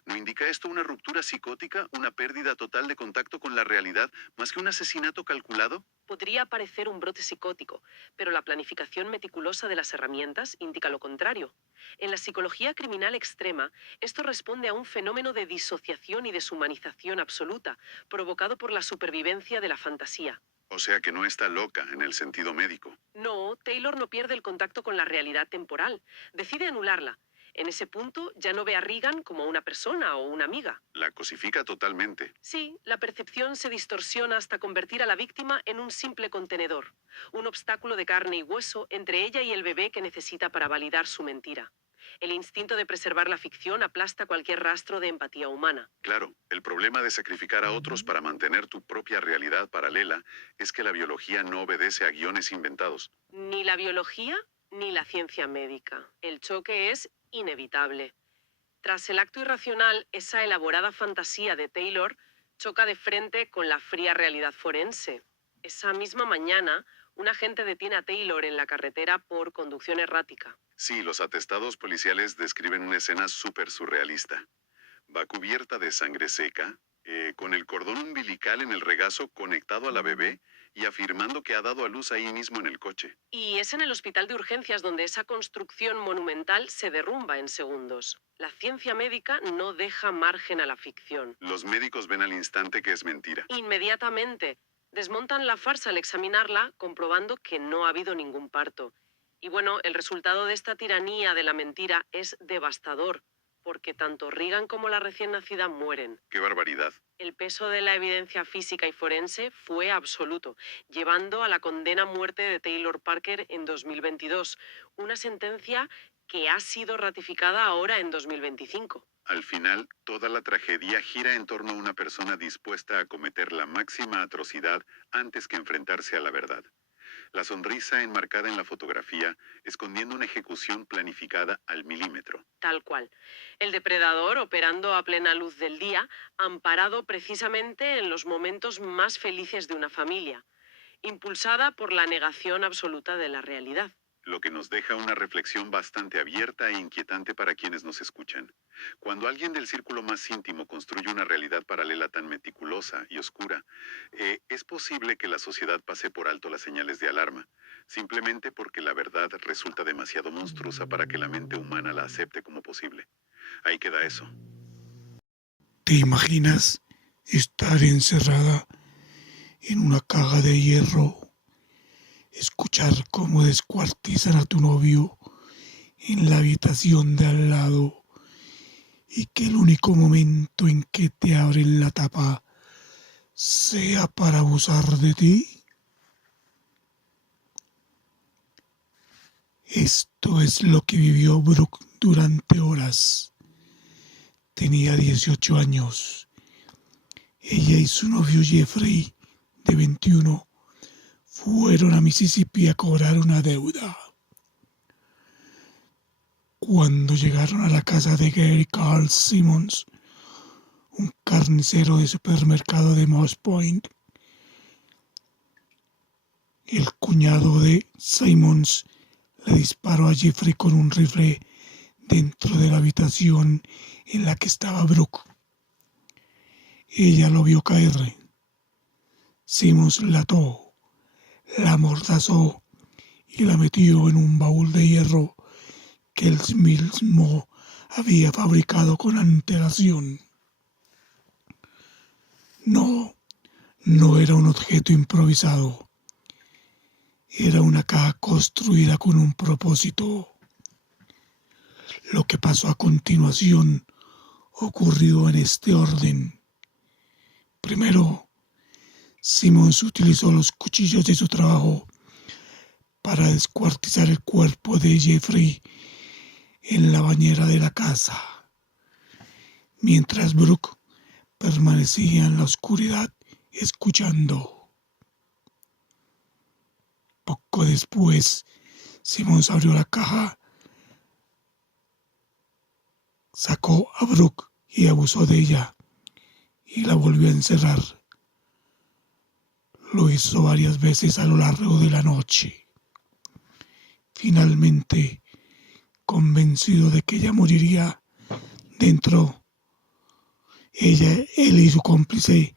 ¿No indica esto una ruptura psicótica, una pérdida total de contacto con la realidad, más que un asesinato calculado? Podría parecer un brote psicótico, pero la planificación meticulosa de las herramientas indica lo contrario. En la psicología criminal extrema, esto responde a un fenómeno de disociación y deshumanización absoluta, provocado por la supervivencia de la fantasía. O sea que no está loca en el sentido médico. No, Taylor no pierde el contacto con la realidad temporal. Decide anularla. En ese punto ya no ve a Reagan como una persona o una amiga. La cosifica totalmente. Sí, la percepción se distorsiona hasta convertir a la víctima en un simple contenedor, un obstáculo de carne y hueso entre ella y el bebé que necesita para validar su mentira. El instinto de preservar la ficción aplasta cualquier rastro de empatía humana. Claro, el problema de sacrificar a otros para mantener tu propia realidad paralela es que la biología no obedece a guiones inventados. Ni la biología ni la ciencia médica. El choque es inevitable. Tras el acto irracional, esa elaborada fantasía de Taylor choca de frente con la fría realidad forense. Esa misma mañana, un agente detiene a Taylor en la carretera por conducción errática. Sí, los atestados policiales describen una escena súper surrealista. Va cubierta de sangre seca, con el cordón umbilical en el regazo conectado a la bebé y afirmando que ha dado a luz ahí mismo en el coche. Y es en el hospital de urgencias donde esa construcción monumental se derrumba en segundos. La ciencia médica no deja margen a la ficción. Los médicos ven al instante que es mentira. Inmediatamente desmontan la farsa al examinarla, comprobando que no ha habido ningún parto. Y bueno, el resultado de esta tiranía de la mentira es devastador, porque tanto Reagan como la recién nacida mueren. ¡Qué barbaridad! El peso de la evidencia física y forense fue absoluto, llevando a la condena a muerte de Taylor Parker en 2022, una sentencia que ha sido ratificada ahora en 2025. Al final, toda la tragedia gira en torno a una persona dispuesta a cometer la máxima atrocidad antes que enfrentarse a la verdad. La sonrisa enmarcada en la fotografía, escondiendo una ejecución planificada al milímetro. Tal cual. El depredador operando a plena luz del día, amparado precisamente en los momentos más felices de una familia, impulsada por la negación absoluta de la realidad. Lo que nos deja una reflexión bastante abierta e inquietante para quienes nos escuchan. Cuando alguien del círculo más íntimo construye una realidad paralela tan meticulosa y oscura, es posible que la sociedad pase por alto las señales de alarma, simplemente porque la verdad resulta demasiado monstruosa para que la mente humana la acepte como posible. Ahí queda eso. ¿Te imaginas estar encerrada en una caja de hierro, escuchar cómo descuartizan a tu novio en la habitación de al lado y que el único momento en que te abren la tapa sea para abusar de ti? Esto es lo que vivió Brooke durante horas. Tenía 18 años. Ella y su novio Jeffrey, de 21, fueron a Mississippi a cobrar una deuda. Cuando llegaron a la casa de Gary Carl Simmons, un carnicero de supermercado de Moss Point, el cuñado de Simmons le disparó a Jeffrey con un rifle dentro de la habitación en la que estaba Brooke. Ella lo vio caer. Simmons la ató, la amordazó y la metió en un baúl de hierro que él mismo había fabricado con antelación. No era un objeto improvisado. Era una caja construida con un propósito. Lo que pasó a continuación ocurrió en este orden. Primero, Simmons utilizó los cuchillos de su trabajo para descuartizar el cuerpo de Jeffrey en la bañera de la casa, mientras Brooke permanecía en la oscuridad escuchando. Poco después, Simmons abrió la caja, sacó a Brooke y abusó de ella y la volvió a encerrar. Lo hizo varias veces a lo largo de la noche. Finalmente, convencido de que ella moriría dentro, él y su cómplice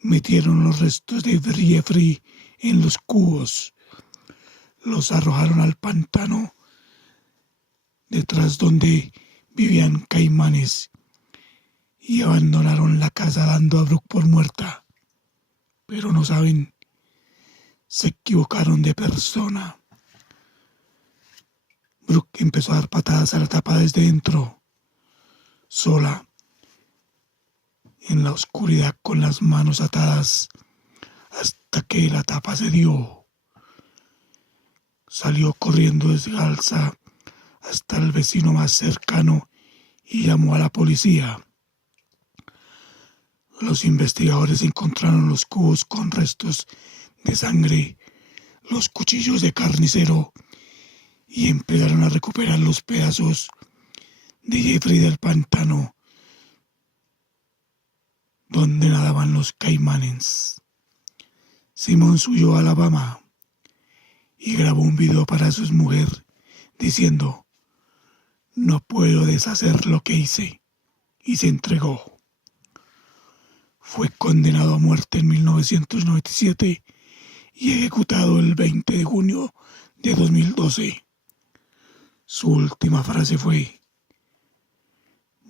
metieron los restos de Jeffrey en los cubos, los arrojaron al pantano detrás donde vivían caimanes y abandonaron la casa dando a Brooke por muerta. Pero no saben, se equivocaron de persona. Brooke empezó a dar patadas a la tapa desde dentro, sola, en la oscuridad con las manos atadas, hasta que la tapa se dio. Salió corriendo descalza hasta el vecino más cercano y llamó a la policía. Los investigadores encontraron los cubos con restos de sangre, los cuchillos de carnicero y empezaron a recuperar los pedazos de Jeffrey del pantano donde nadaban los caimanes. Simmons huyó a Alabama y grabó un video para su mujer diciendo: "No puedo deshacer lo que hice", y se entregó. Fue condenado a muerte en 1997 y ejecutado el 20 de junio de 2012. Su última frase fue: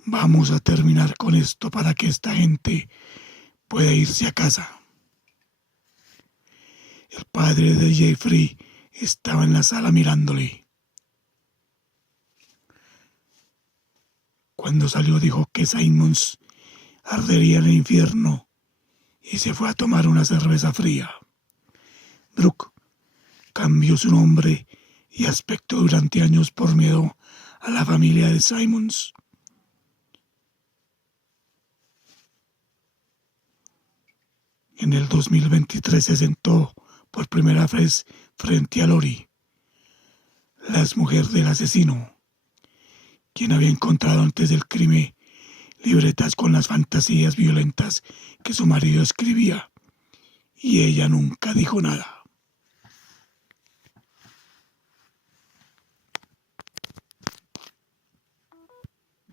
"Vamos a terminar con esto para que esta gente pueda irse a casa". El padre de Jeffrey estaba en la sala mirándole. Cuando salió dijo que Simmons ardería en el infierno y se fue a tomar una cerveza fría. Brooke cambió su nombre y aspecto durante años por miedo a la familia de Simmons. En el 2023 se sentó por primera vez frente a Lori, la exmujer del asesino, quien había encontrado antes del crimen libretas con las fantasías violentas que su marido escribía, y ella nunca dijo nada.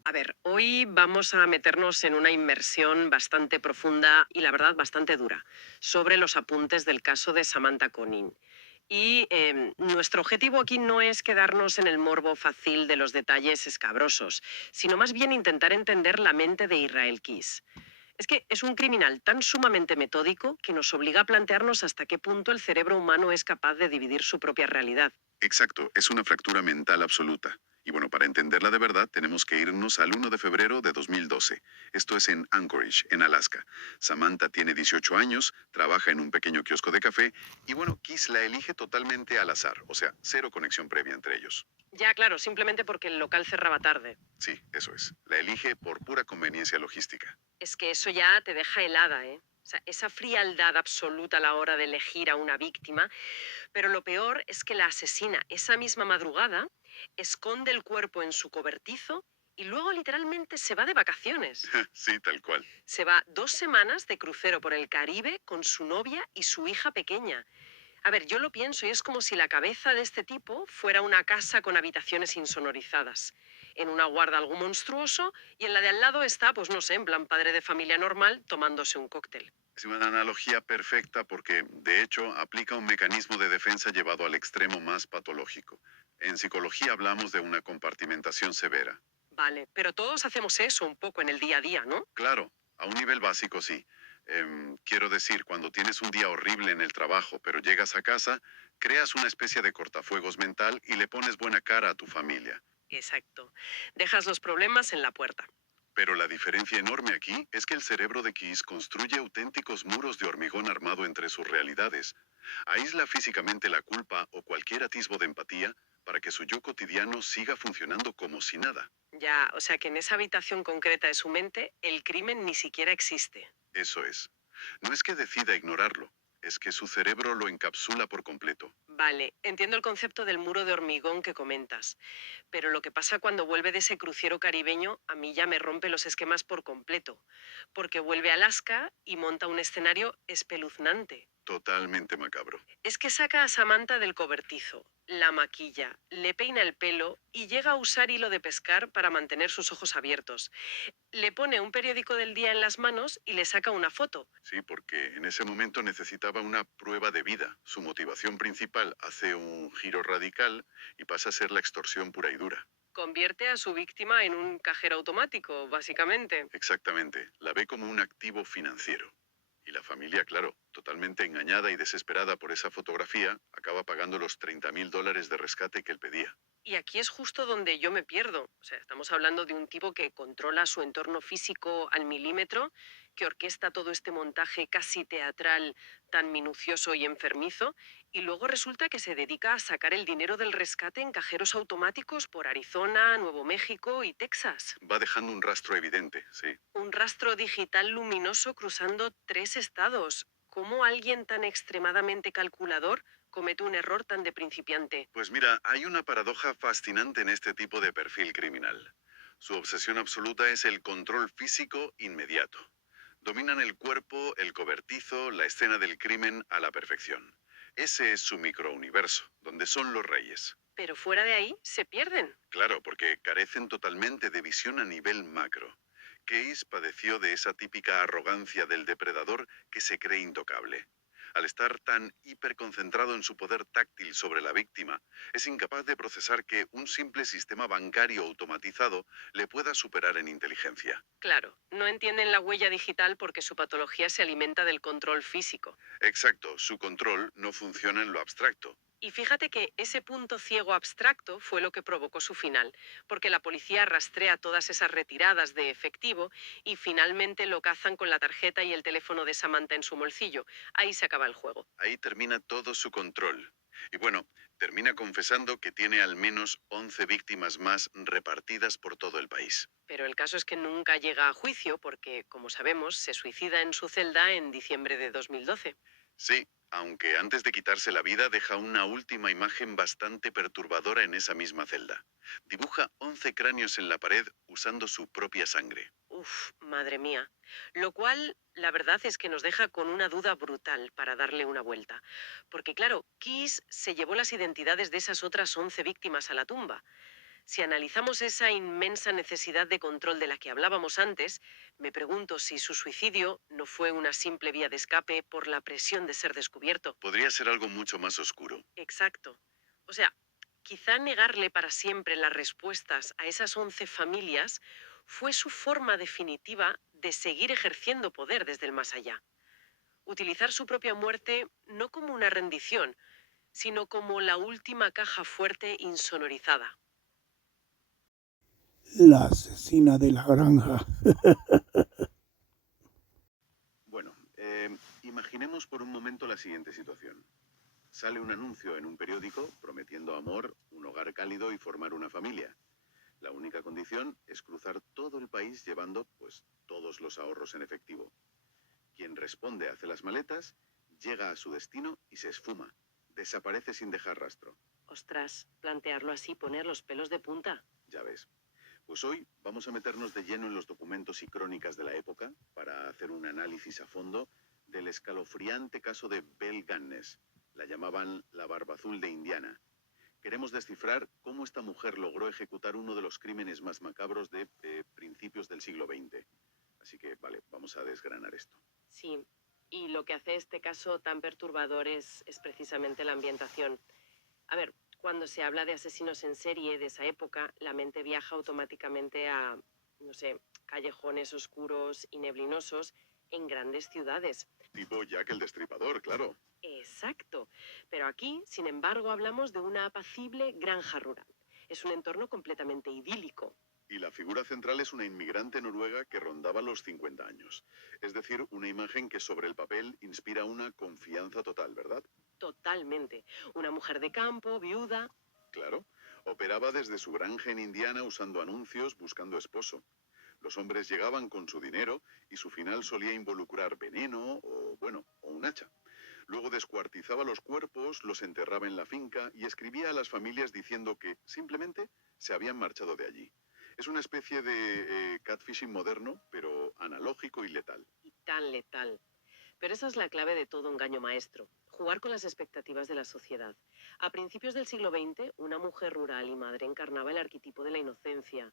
A ver, hoy vamos a meternos en una inmersión bastante profunda y la verdad bastante dura sobre los apuntes del caso de Samantha Conning. Y nuestro objetivo aquí no es quedarnos en el morbo fácil de los detalles escabrosos, sino más bien intentar entender la mente de Israel Kiss. Es que es un criminal tan sumamente metódico que nos obliga a plantearnos hasta qué punto el cerebro humano es capaz de dividir su propia realidad. Exacto, es una fractura mental absoluta. Y bueno, para entenderla de verdad, tenemos que irnos al 1 de febrero de 2012. Esto es en Anchorage, en Alaska. Samantha tiene 18 años, trabaja en un pequeño kiosco de café y bueno, Kiss la elige totalmente al azar, o sea, cero conexión previa entre ellos. Ya, claro, simplemente porque el local cerraba tarde. Sí, eso es. La elige por pura conveniencia logística. Es que eso ya te deja helada, ¿eh? O sea, esa frialdad absoluta a la hora de elegir a una víctima. Pero lo peor es que la asesina esa misma madrugada, esconde el cuerpo en su cobertizo y luego literalmente se va de vacaciones. Sí, tal cual. Se va 2 semanas de crucero por el Caribe con su novia y su hija pequeña. A ver, yo lo pienso y es como si la cabeza de este tipo fuera una casa con habitaciones insonorizadas. En una guarda algo monstruoso y en la de al lado está, pues no sé, en plan padre de familia normal tomándose un cóctel. Es una analogía perfecta porque, de hecho, aplica un mecanismo de defensa llevado al extremo más patológico. En psicología hablamos de una compartimentación severa. Vale, pero todos hacemos eso un poco en el día a día, ¿no? Claro, a un nivel básico sí. Quiero decir, cuando tienes un día horrible en el trabajo, pero llegas a casa, creas una especie de cortafuegos mental y le pones buena cara a tu familia. Exacto. Dejas los problemas en la puerta. Pero la diferencia enorme aquí es que el cerebro de Kiss construye auténticos muros de hormigón armado entre sus realidades. Aísla físicamente la culpa o cualquier atisbo de empatía para que su yo cotidiano siga funcionando como si nada. Ya, o sea que en esa habitación concreta de su mente, el crimen ni siquiera existe. Eso es. No es que decida ignorarlo, es que su cerebro lo encapsula por completo. Vale, entiendo el concepto del muro de hormigón que comentas, pero lo que pasa cuando vuelve de ese crucero caribeño a mí ya me rompe los esquemas por completo, porque vuelve a Alaska y monta un escenario espeluznante. Totalmente macabro. Es que saca a Samantha del cobertizo, la maquilla, le peina el pelo y llega a usar hilo de pescar para mantener sus ojos abiertos. Le pone un periódico del día en las manos y le saca una foto. Sí, porque en ese momento necesitaba una prueba de vida. Su motivación principal hace un giro radical y pasa a ser la extorsión pura y dura. Convierte a su víctima en un cajero automático, básicamente. Exactamente, la ve como un activo financiero. Y la familia, claro, totalmente engañada y desesperada por esa fotografía, acaba pagando los $30.000 de rescate que él pedía. Y aquí es justo donde yo me pierdo. O sea, estamos hablando de un tipo que controla su entorno físico al milímetro, que orquesta todo este montaje casi teatral tan minucioso y enfermizo, y luego resulta que se dedica a sacar el dinero del rescate en cajeros automáticos por Arizona, Nuevo México y Texas. Va dejando un rastro evidente, sí. Un rastro digital luminoso cruzando 3 estados. ¿Cómo alguien tan extremadamente calculador comete un error tan de principiante? Pues mira, hay una paradoja fascinante en este tipo de perfil criminal. Su obsesión absoluta es el control físico inmediato. Dominan el cuerpo, el cobertizo, la escena del crimen a la perfección. Ese es su microuniverso, donde son los reyes. Pero fuera de ahí se pierden. Claro, porque carecen totalmente de visión a nivel macro. Case padeció de esa típica arrogancia del depredador que se cree intocable. Al estar tan hiperconcentrado en su poder táctil sobre la víctima, es incapaz de procesar que un simple sistema bancario automatizado le pueda superar en inteligencia. Claro, no entienden la huella digital porque su patología se alimenta del control físico. Exacto, su control no funciona en lo abstracto. Y fíjate que ese punto ciego abstracto fue lo que provocó su final, porque la policía rastrea todas esas retiradas de efectivo y finalmente lo cazan con la tarjeta y el teléfono de Samantha en su bolsillo. Ahí se acaba el juego. Ahí termina todo su control. Y bueno, termina confesando que tiene al menos 11 víctimas más repartidas por todo el país. Pero el caso es que nunca llega a juicio porque, como sabemos, se suicida en su celda en diciembre de 2012. Sí, aunque antes de quitarse la vida deja una última imagen bastante perturbadora en esa misma celda. Dibuja 11 cráneos en la pared usando su propia sangre. Uf, madre mía. Lo cual, la verdad es que nos deja con una duda brutal para darle una vuelta. Porque claro, Kiss se llevó las identidades de esas otras 11 víctimas a la tumba. Si analizamos esa inmensa necesidad de control de la que hablábamos antes, me pregunto si su suicidio no fue una simple vía de escape por la presión de ser descubierto. Podría ser algo mucho más oscuro. Exacto. O sea, quizá negarle para siempre las respuestas a esas 11 familias fue su forma definitiva de seguir ejerciendo poder desde el más allá. Utilizar su propia muerte no como una rendición, sino como la última caja fuerte insonorizada. La asesina de la granja. Bueno, imaginemos por un momento la siguiente situación. Sale un anuncio en un periódico prometiendo amor, un hogar cálido y formar una familia. La única condición es cruzar todo el país llevando, pues, todos los ahorros en efectivo. Quien responde hace las maletas, llega a su destino y se esfuma. Desaparece sin dejar rastro. Ostras, plantearlo así, poner los pelos de punta. Ya ves. Pues hoy vamos a meternos de lleno en los documentos y crónicas de la época para hacer un análisis a fondo del escalofriante caso de Belle Gannes. La llamaban la Barba Azul de Indiana. Queremos descifrar cómo esta mujer logró ejecutar uno de los crímenes más macabros de principios del siglo XX. Así que, vale, vamos a desgranar esto. Sí, y lo que hace este caso tan perturbador es precisamente la ambientación. A ver, cuando se habla de asesinos en serie de esa época, la mente viaja automáticamente a, no sé, callejones oscuros y neblinosos en grandes ciudades. Tipo Jack el Destripador, claro. Exacto. Pero aquí, sin embargo, hablamos de una apacible granja rural. Es un entorno completamente idílico. Y la figura central es una inmigrante noruega que rondaba los 50 años. Es decir, una imagen que sobre el papel inspira una confianza total, ¿verdad? Totalmente. Una mujer de campo, viuda. Claro. Operaba desde su granja en Indiana usando anuncios buscando esposo. Los hombres llegaban con su dinero y su final solía involucrar veneno o, bueno, o un hacha. Luego descuartizaba los cuerpos, los enterraba en la finca y escribía a las familias diciendo que simplemente se habían marchado de allí. Es una especie de catfishing moderno, pero analógico y letal. Y tan letal. Pero esa es la clave de todo engaño maestro, jugar con las expectativas de la sociedad. A principios del siglo XX, una mujer rural y madre encarnaba el arquetipo de la inocencia.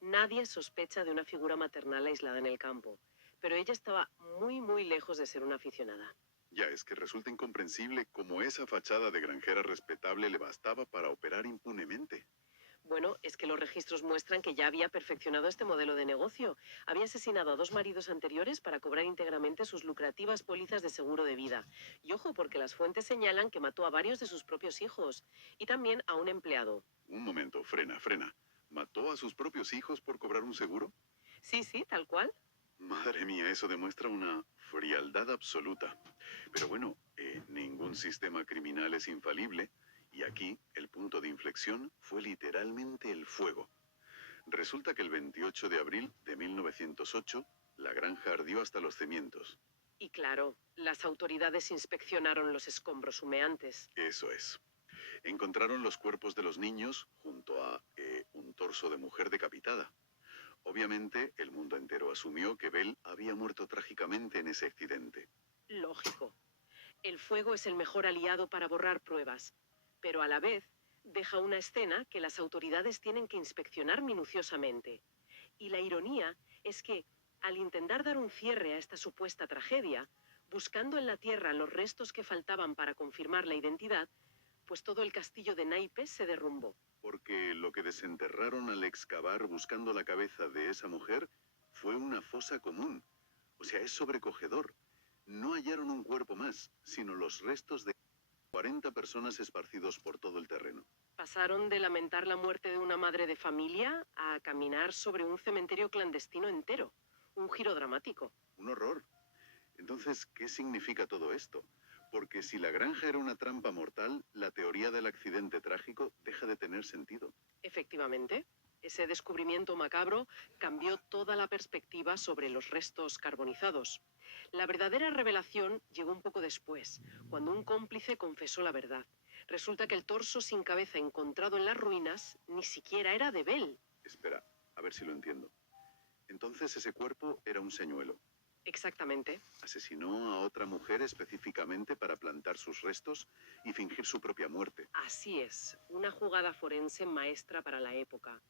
Nadie sospecha de una figura maternal aislada en el campo, pero ella estaba muy lejos de ser una aficionada. Ya es que resulta incomprensible cómo esa fachada de granjera respetable le bastaba para operar impunemente. Bueno, es que los registros muestran que ya había perfeccionado este modelo de negocio. Había asesinado a 2 maridos anteriores para cobrar íntegramente sus lucrativas pólizas de seguro de vida. Y ojo, porque las fuentes señalan que mató a varios de sus propios hijos y también a un empleado. Un momento, frena. ¿Mató a sus propios hijos por cobrar un seguro? Sí, tal cual. Madre mía, eso demuestra una frialdad absoluta. Pero bueno, ningún sistema criminal es infalible, y aquí el punto de inflexión fue literalmente el fuego. Resulta que el 28 de abril de 1908, la granja ardió hasta los cimientos. Y claro, las autoridades inspeccionaron los escombros humeantes. Eso es. Encontraron los cuerpos de los niños junto a un torso de mujer decapitada. Obviamente, el mundo entero asumió que Bell había muerto trágicamente en ese accidente. Lógico. El fuego es el mejor aliado para borrar pruebas, pero a la vez deja una escena que las autoridades tienen que inspeccionar minuciosamente. Y la ironía es que, al intentar dar un cierre a esta supuesta tragedia, buscando en la tierra los restos que faltaban para confirmar la identidad, pues todo el castillo de naipes se derrumbó. Porque lo que desenterraron al excavar buscando la cabeza de esa mujer fue una fosa común. O sea, es sobrecogedor. No hallaron un cuerpo más, sino los restos de 40 personas esparcidos por todo el terreno. Pasaron de lamentar la muerte de una madre de familia a caminar sobre un cementerio clandestino entero. Un giro dramático. Un horror. Entonces, ¿qué significa todo esto? Porque si la granja era una trampa mortal, la teoría del accidente trágico deja de tener sentido. Efectivamente, ese descubrimiento macabro cambió toda la perspectiva sobre los restos carbonizados. La verdadera revelación llegó un poco después, cuando un cómplice confesó la verdad. Resulta que el torso sin cabeza encontrado en las ruinas ni siquiera era de Bell. Espera, a ver si lo entiendo. Entonces ese cuerpo era un señuelo. Exactamente. Asesinó a otra mujer específicamente para plantar sus restos y fingir su propia muerte. Así es, una jugada forense maestra para la época.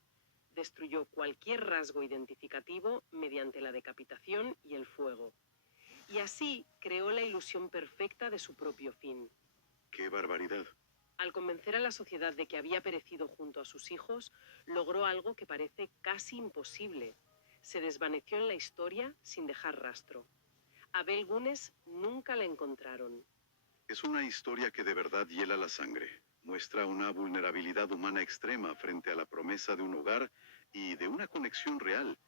Destruyó cualquier rasgo identificativo mediante la decapitación y el fuego. Y así creó la ilusión perfecta de su propio fin. ¡Qué barbaridad! Al convencer a la sociedad de que había perecido junto a sus hijos, logró algo que parece casi imposible. Se desvaneció en la historia sin dejar rastro. A Bell Gunness nunca la encontraron. Es una historia que de verdad hiela la sangre. Muestra una vulnerabilidad humana extrema frente a la promesa de un hogar y de una conexión real.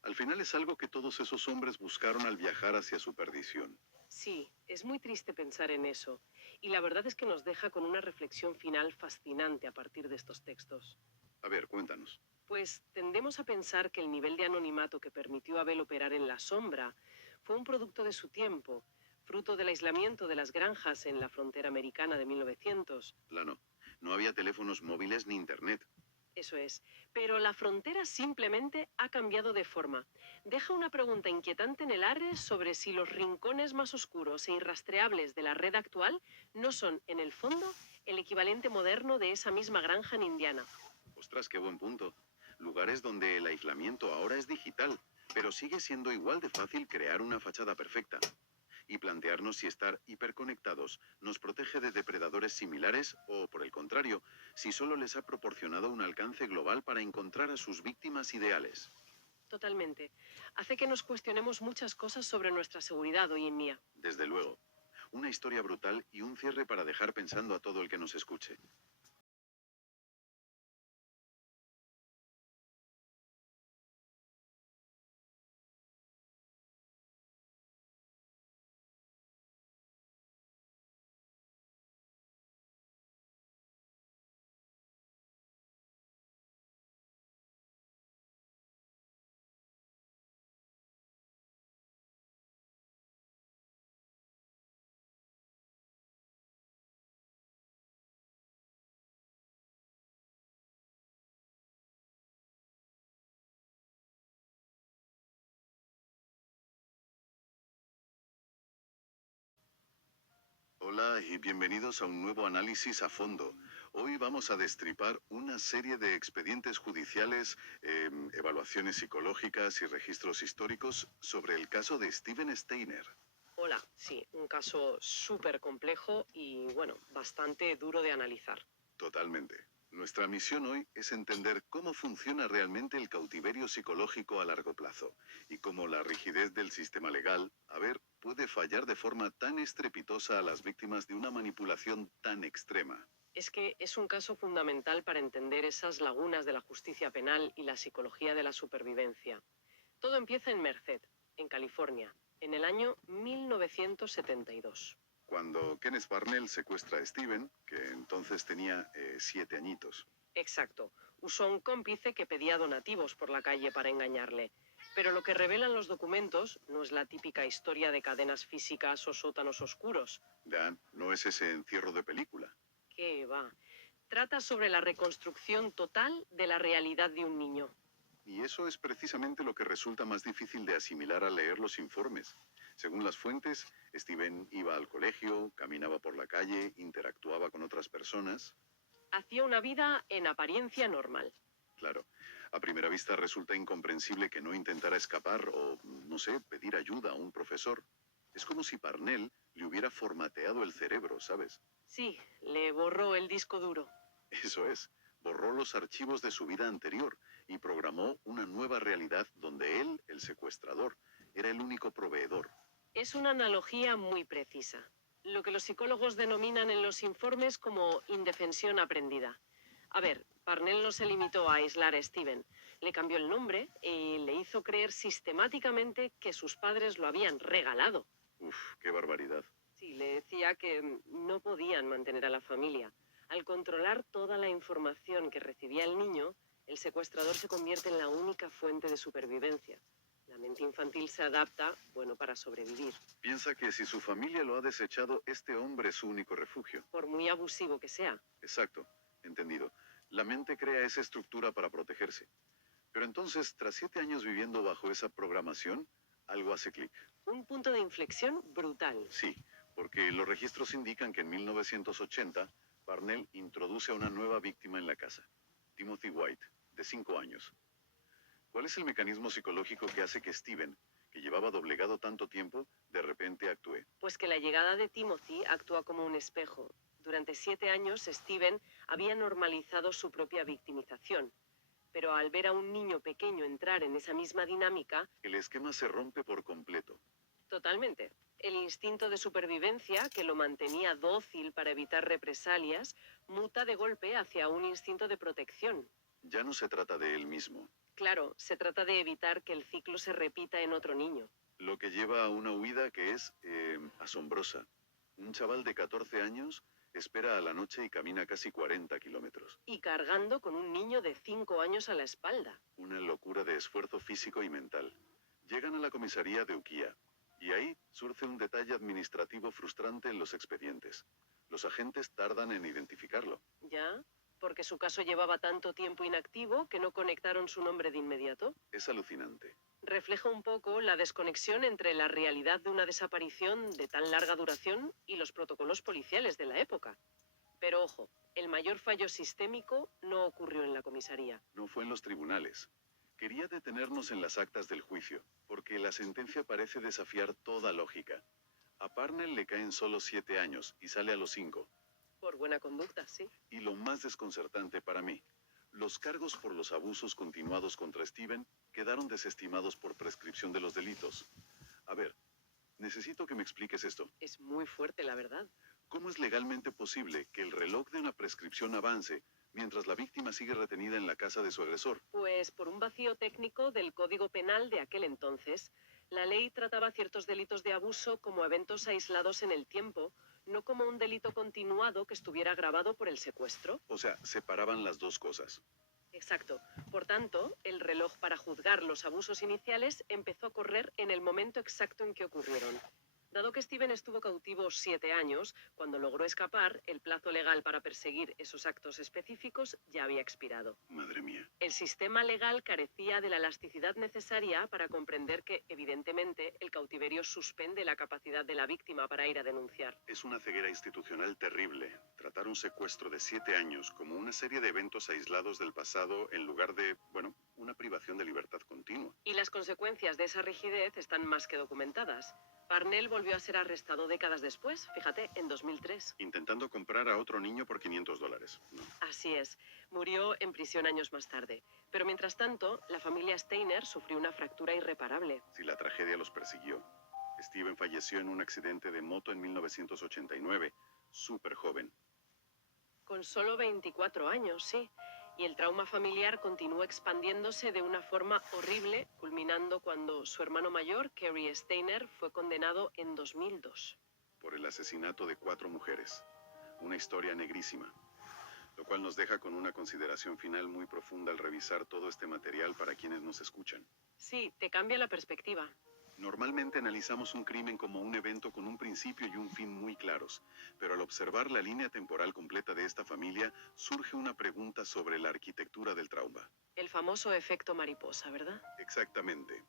Al final es algo que todos esos hombres buscaron al viajar hacia su perdición. Sí, es muy triste pensar en eso. Y la verdad es que nos deja con una reflexión final fascinante a partir de estos textos. A ver, cuéntanos. Pues tendemos a pensar que el nivel de anonimato que permitió a Bell operar en la sombra fue un producto de su tiempo, fruto del aislamiento de las granjas en la frontera americana de 1900. Plano, no había teléfonos móviles ni internet. Eso es. Pero la frontera simplemente ha cambiado de forma. Deja una pregunta inquietante en el aire sobre si los rincones más oscuros e irrastreables de la red actual no son, en el fondo, el equivalente moderno de esa misma granja en Indiana. Ostras, qué buen punto. Lugares donde el aislamiento ahora es digital, pero sigue siendo igual de fácil crear una fachada perfecta. Y plantearnos si estar hiperconectados nos protege de depredadores similares o, por el contrario, si solo les ha proporcionado un alcance global para encontrar a sus víctimas ideales. Totalmente. Hace que nos cuestionemos muchas cosas sobre nuestra seguridad hoy en día. Desde luego, una historia brutal y un cierre para dejar pensando a todo el que nos escuche. Hola y bienvenidos a un nuevo análisis a fondo. Hoy vamos a destripar una serie de expedientes judiciales, evaluaciones psicológicas y registros históricos sobre el caso de Steven Steiner. Hola, sí, un caso súper complejo y, bueno, bastante duro de analizar. Totalmente. Nuestra misión hoy es entender cómo funciona realmente el cautiverio psicológico a largo plazo y cómo la rigidez del sistema legal, puede fallar de forma tan estrepitosa a las víctimas de una manipulación tan extrema. Es que es un caso fundamental para entender esas lagunas de la justicia penal y la psicología de la supervivencia. Todo empieza en Merced, en California, en el año 1972. Cuando Kenneth Parnell secuestra a Steven, que entonces tenía 7 añitos. Exacto. Usó a un cómplice que pedía donativos por la calle para engañarle. Pero lo que revelan los documentos no es la típica historia de cadenas físicas o sótanos oscuros. Dan, no es ese encierro de película. ¿Qué va? Trata sobre la reconstrucción total de la realidad de un niño. Y eso es precisamente lo que resulta más difícil de asimilar al leer los informes. Según las fuentes, Steven iba al colegio, caminaba por la calle, interactuaba con otras personas. Hacía una vida en apariencia normal. Claro, a primera vista resulta incomprensible que no intentara escapar o, no sé, pedir ayuda a un profesor. Es como si Parnell le hubiera formateado el cerebro, ¿sabes? Sí, le borró el disco duro. Eso es, borró los archivos de su vida anterior y programó una nueva realidad donde él, el secuestrador, era el único proveedor. Es una analogía muy precisa. Lo que los psicólogos denominan en los informes como indefensión aprendida. A ver, Parnell no se limitó a aislar a Steven. Le cambió el nombre y le hizo creer sistemáticamente que sus padres lo habían regalado. Uf, qué barbaridad. Sí, le decía que no podían mantener a la familia. Al controlar toda la información que recibía el niño, el secuestrador se convierte en la única fuente de supervivencia. La mente infantil se adapta, bueno, para sobrevivir, Piensa que si su familia lo ha desechado, este hombre es su único refugio. por muy abusivo que sea. Exacto, entendido. La mente crea esa estructura para protegerse. Pero entonces, tras 7 años viviendo bajo esa programación, algo hace clic. Un punto de inflexión brutal. Sí, porque los registros indican que en 1980, Parnell introduce a una nueva víctima en la casa, Timothy White, de 5 años. ¿Cuál es el mecanismo psicológico que hace que Steven, que llevaba doblegado tanto tiempo, de repente actúe? Pues que la llegada de Timothy actúa como un espejo. Durante 7 años, Steven había normalizado su propia victimización. Pero al ver a un niño pequeño entrar en esa misma dinámica, El esquema se rompe por completo. totalmente. El instinto de supervivencia, que lo mantenía dócil para evitar represalias, muta de golpe hacia un instinto de protección. Ya no se trata de él mismo, Claro, se trata de evitar que el ciclo se repita en otro niño. lo que lleva a una huida que es asombrosa. Un chaval de 14 años espera a la noche y camina casi 40 kilómetros. Y cargando con un niño de 5 años a la espalda. Una locura de esfuerzo físico y mental. Llegan a la comisaría de Ukiah, y ahí surge un detalle administrativo frustrante en los expedientes. Los agentes tardan en identificarlo. ¿Ya? Porque su caso llevaba tanto tiempo inactivo que no conectaron su nombre de inmediato. Es alucinante. Refleja un poco la desconexión entre la realidad de una desaparición de tan larga duración y los protocolos policiales de la época. Pero ojo, el mayor fallo sistémico no ocurrió en la comisaría. No fue en los tribunales. Quería detenernos en las actas del juicio, porque la sentencia parece desafiar toda lógica. A Parnell le caen solo 7 años y sale a los 5. Por buena conducta, sí. Y lo más desconcertante para mí, los cargos por los abusos continuados contra Steven quedaron desestimados por prescripción de los delitos. A ver, necesito que me expliques esto. Es muy fuerte, la verdad. ¿Cómo es legalmente posible que el reloj de una prescripción avance mientras la víctima sigue retenida en la casa de su agresor? Pues por un vacío técnico del Código Penal de aquel entonces, la ley trataba ciertos delitos de abuso como eventos aislados en el tiempo, no como un delito continuado que estuviera agravado por el secuestro. O sea, separaban las dos cosas. Exacto. Por tanto, el reloj para juzgar los abusos iniciales empezó a correr en el momento exacto en que ocurrieron. Dado que Steven estuvo cautivo 7 años, cuando logró escapar, el plazo legal para perseguir esos actos específicos ya había expirado. Madre mía. El sistema legal carecía de la elasticidad necesaria para comprender que, evidentemente, el cautiverio suspende la capacidad de la víctima para ir a denunciar. Es una ceguera institucional terrible. Tratar un secuestro de 7 años como una serie de eventos aislados del pasado en lugar de, una privación de libertad continua. Y las consecuencias de esa rigidez están más que documentadas. Parnell volvió a ser arrestado décadas después, fíjate, en 2003. Intentando comprar a otro niño por $500. No. Así es, murió en prisión años más tarde. Pero mientras tanto, la familia Steiner sufrió una fractura irreparable. Si la tragedia los persiguió. Steven falleció en un accidente de moto en 1989, súper joven. Con solo 24 años, sí. Y el trauma familiar continuó expandiéndose de una forma horrible, culminando cuando su hermano mayor, Kerry Steiner, fue condenado en 2002. Por el asesinato de 4 mujeres. Una historia negrísima. Lo cual nos deja con una consideración final muy profunda al revisar todo este material para quienes nos escuchan. Sí, te cambia la perspectiva. Normalmente analizamos un crimen como un evento con un principio y un fin muy claros, pero al observar la línea temporal completa de esta familia, surge una pregunta sobre la arquitectura del trauma. El famoso efecto mariposa, ¿verdad? Exactamente.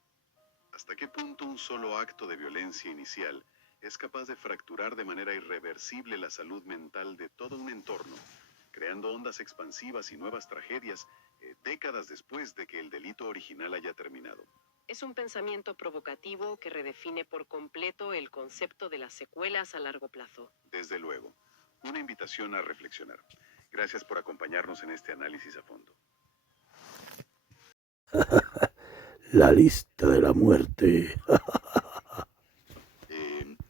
¿Hasta qué punto un solo acto de violencia inicial es capaz de fracturar de manera irreversible la salud mental de todo un entorno, creando ondas expansivas y nuevas tragedias décadas después de que el delito original haya terminado? Es un pensamiento provocativo que redefine por completo el concepto de las secuelas a largo plazo. Desde luego, una invitación a reflexionar. Gracias por acompañarnos en este análisis a fondo. La lista de la muerte.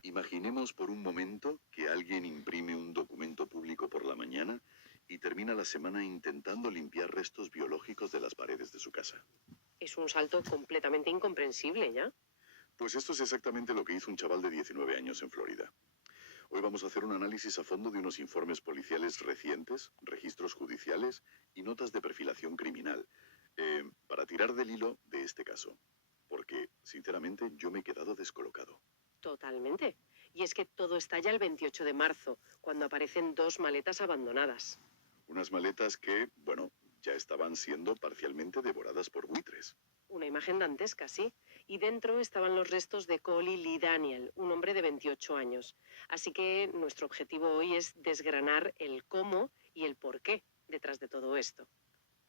Imaginemos por un momento que alguien imprime un documento público por la mañana y termina la semana intentando limpiar restos biológicos de las paredes de su casa. Es un salto completamente incomprensible, ¿ya? Pues esto es exactamente lo que hizo un chaval de 19 años en Florida. Hoy vamos a hacer un análisis a fondo de unos informes policiales recientes, registros judiciales y notas de perfilación criminal, para tirar del hilo de este caso. Porque, sinceramente, yo me he quedado descolocado. Totalmente. Y es que todo estalla el 28 de marzo, cuando aparecen dos maletas abandonadas. Unas maletas que, bueno, ya estaban siendo parcialmente devoradas por buitres. Una imagen dantesca, sí. Y dentro estaban los restos de Coley Lee Daniel, un hombre de 28 años. Así que nuestro objetivo hoy es desgranar el cómo y el por qué detrás de todo esto.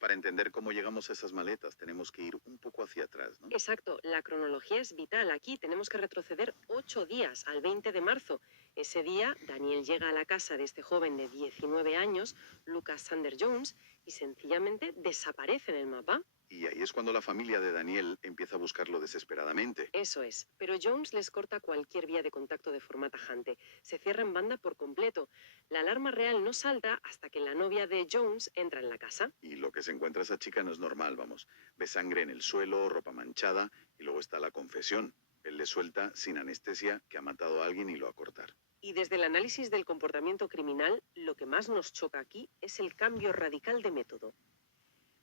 Para entender cómo llegamos a esas maletas, tenemos que ir un poco hacia atrás, ¿no? Exacto, la cronología es vital. Aquí tenemos que retroceder 8 días, al 20 de marzo. Ese día, Daniel llega a la casa de este joven de 19 años, Lucas Sander Jones, y sencillamente desaparece en el mapa. Y ahí es cuando la familia de Daniel empieza a buscarlo desesperadamente. Eso es, pero Jones les corta cualquier vía de contacto de forma tajante. Se cierra en banda por completo. La alarma real no salta hasta que la novia de Jones entra en la casa. Y lo que se encuentra esa chica no es normal, vamos. Ve sangre en el suelo, ropa manchada, y luego está la confesión. Él le suelta, sin anestesia, que ha matado a alguien y lo va a cortar. Y desde el análisis del comportamiento criminal, lo que más nos choca aquí es el cambio radical de método.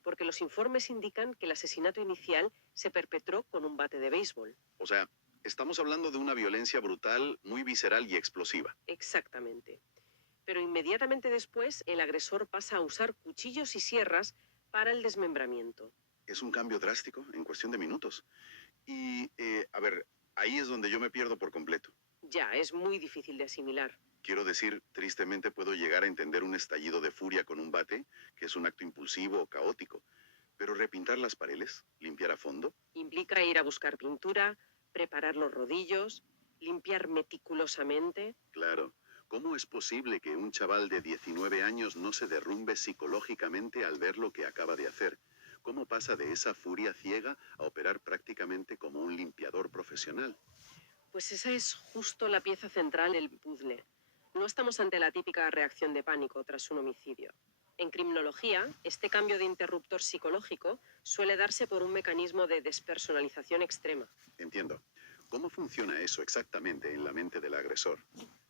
Porque los informes indican que el asesinato inicial se perpetró con un bate de béisbol. O sea, estamos hablando de una violencia brutal, muy visceral y explosiva. Exactamente. Pero inmediatamente después, el agresor pasa a usar cuchillos y sierras para el desmembramiento. Es un cambio drástico en cuestión de minutos. Y, a ver, ahí es donde yo me pierdo por completo. Ya, es muy difícil de asimilar. Quiero decir, tristemente puedo llegar a entender un estallido de furia con un bate, que es un acto impulsivo o caótico. Pero repintar las paredes, limpiar a fondo, Implica ir a buscar pintura, preparar los rodillos, limpiar meticulosamente. claro. ¿Cómo es posible que un chaval de 19 años no se derrumbe psicológicamente al ver lo que acaba de hacer? ¿Cómo pasa de esa furia ciega a operar prácticamente como un limpiador profesional? Pues esa es justo la pieza central del puzzle. No estamos ante la típica reacción de pánico tras un homicidio. En criminología, este cambio de interruptor psicológico suele darse por un mecanismo de despersonalización extrema. Entiendo. ¿Cómo funciona eso exactamente en la mente del agresor?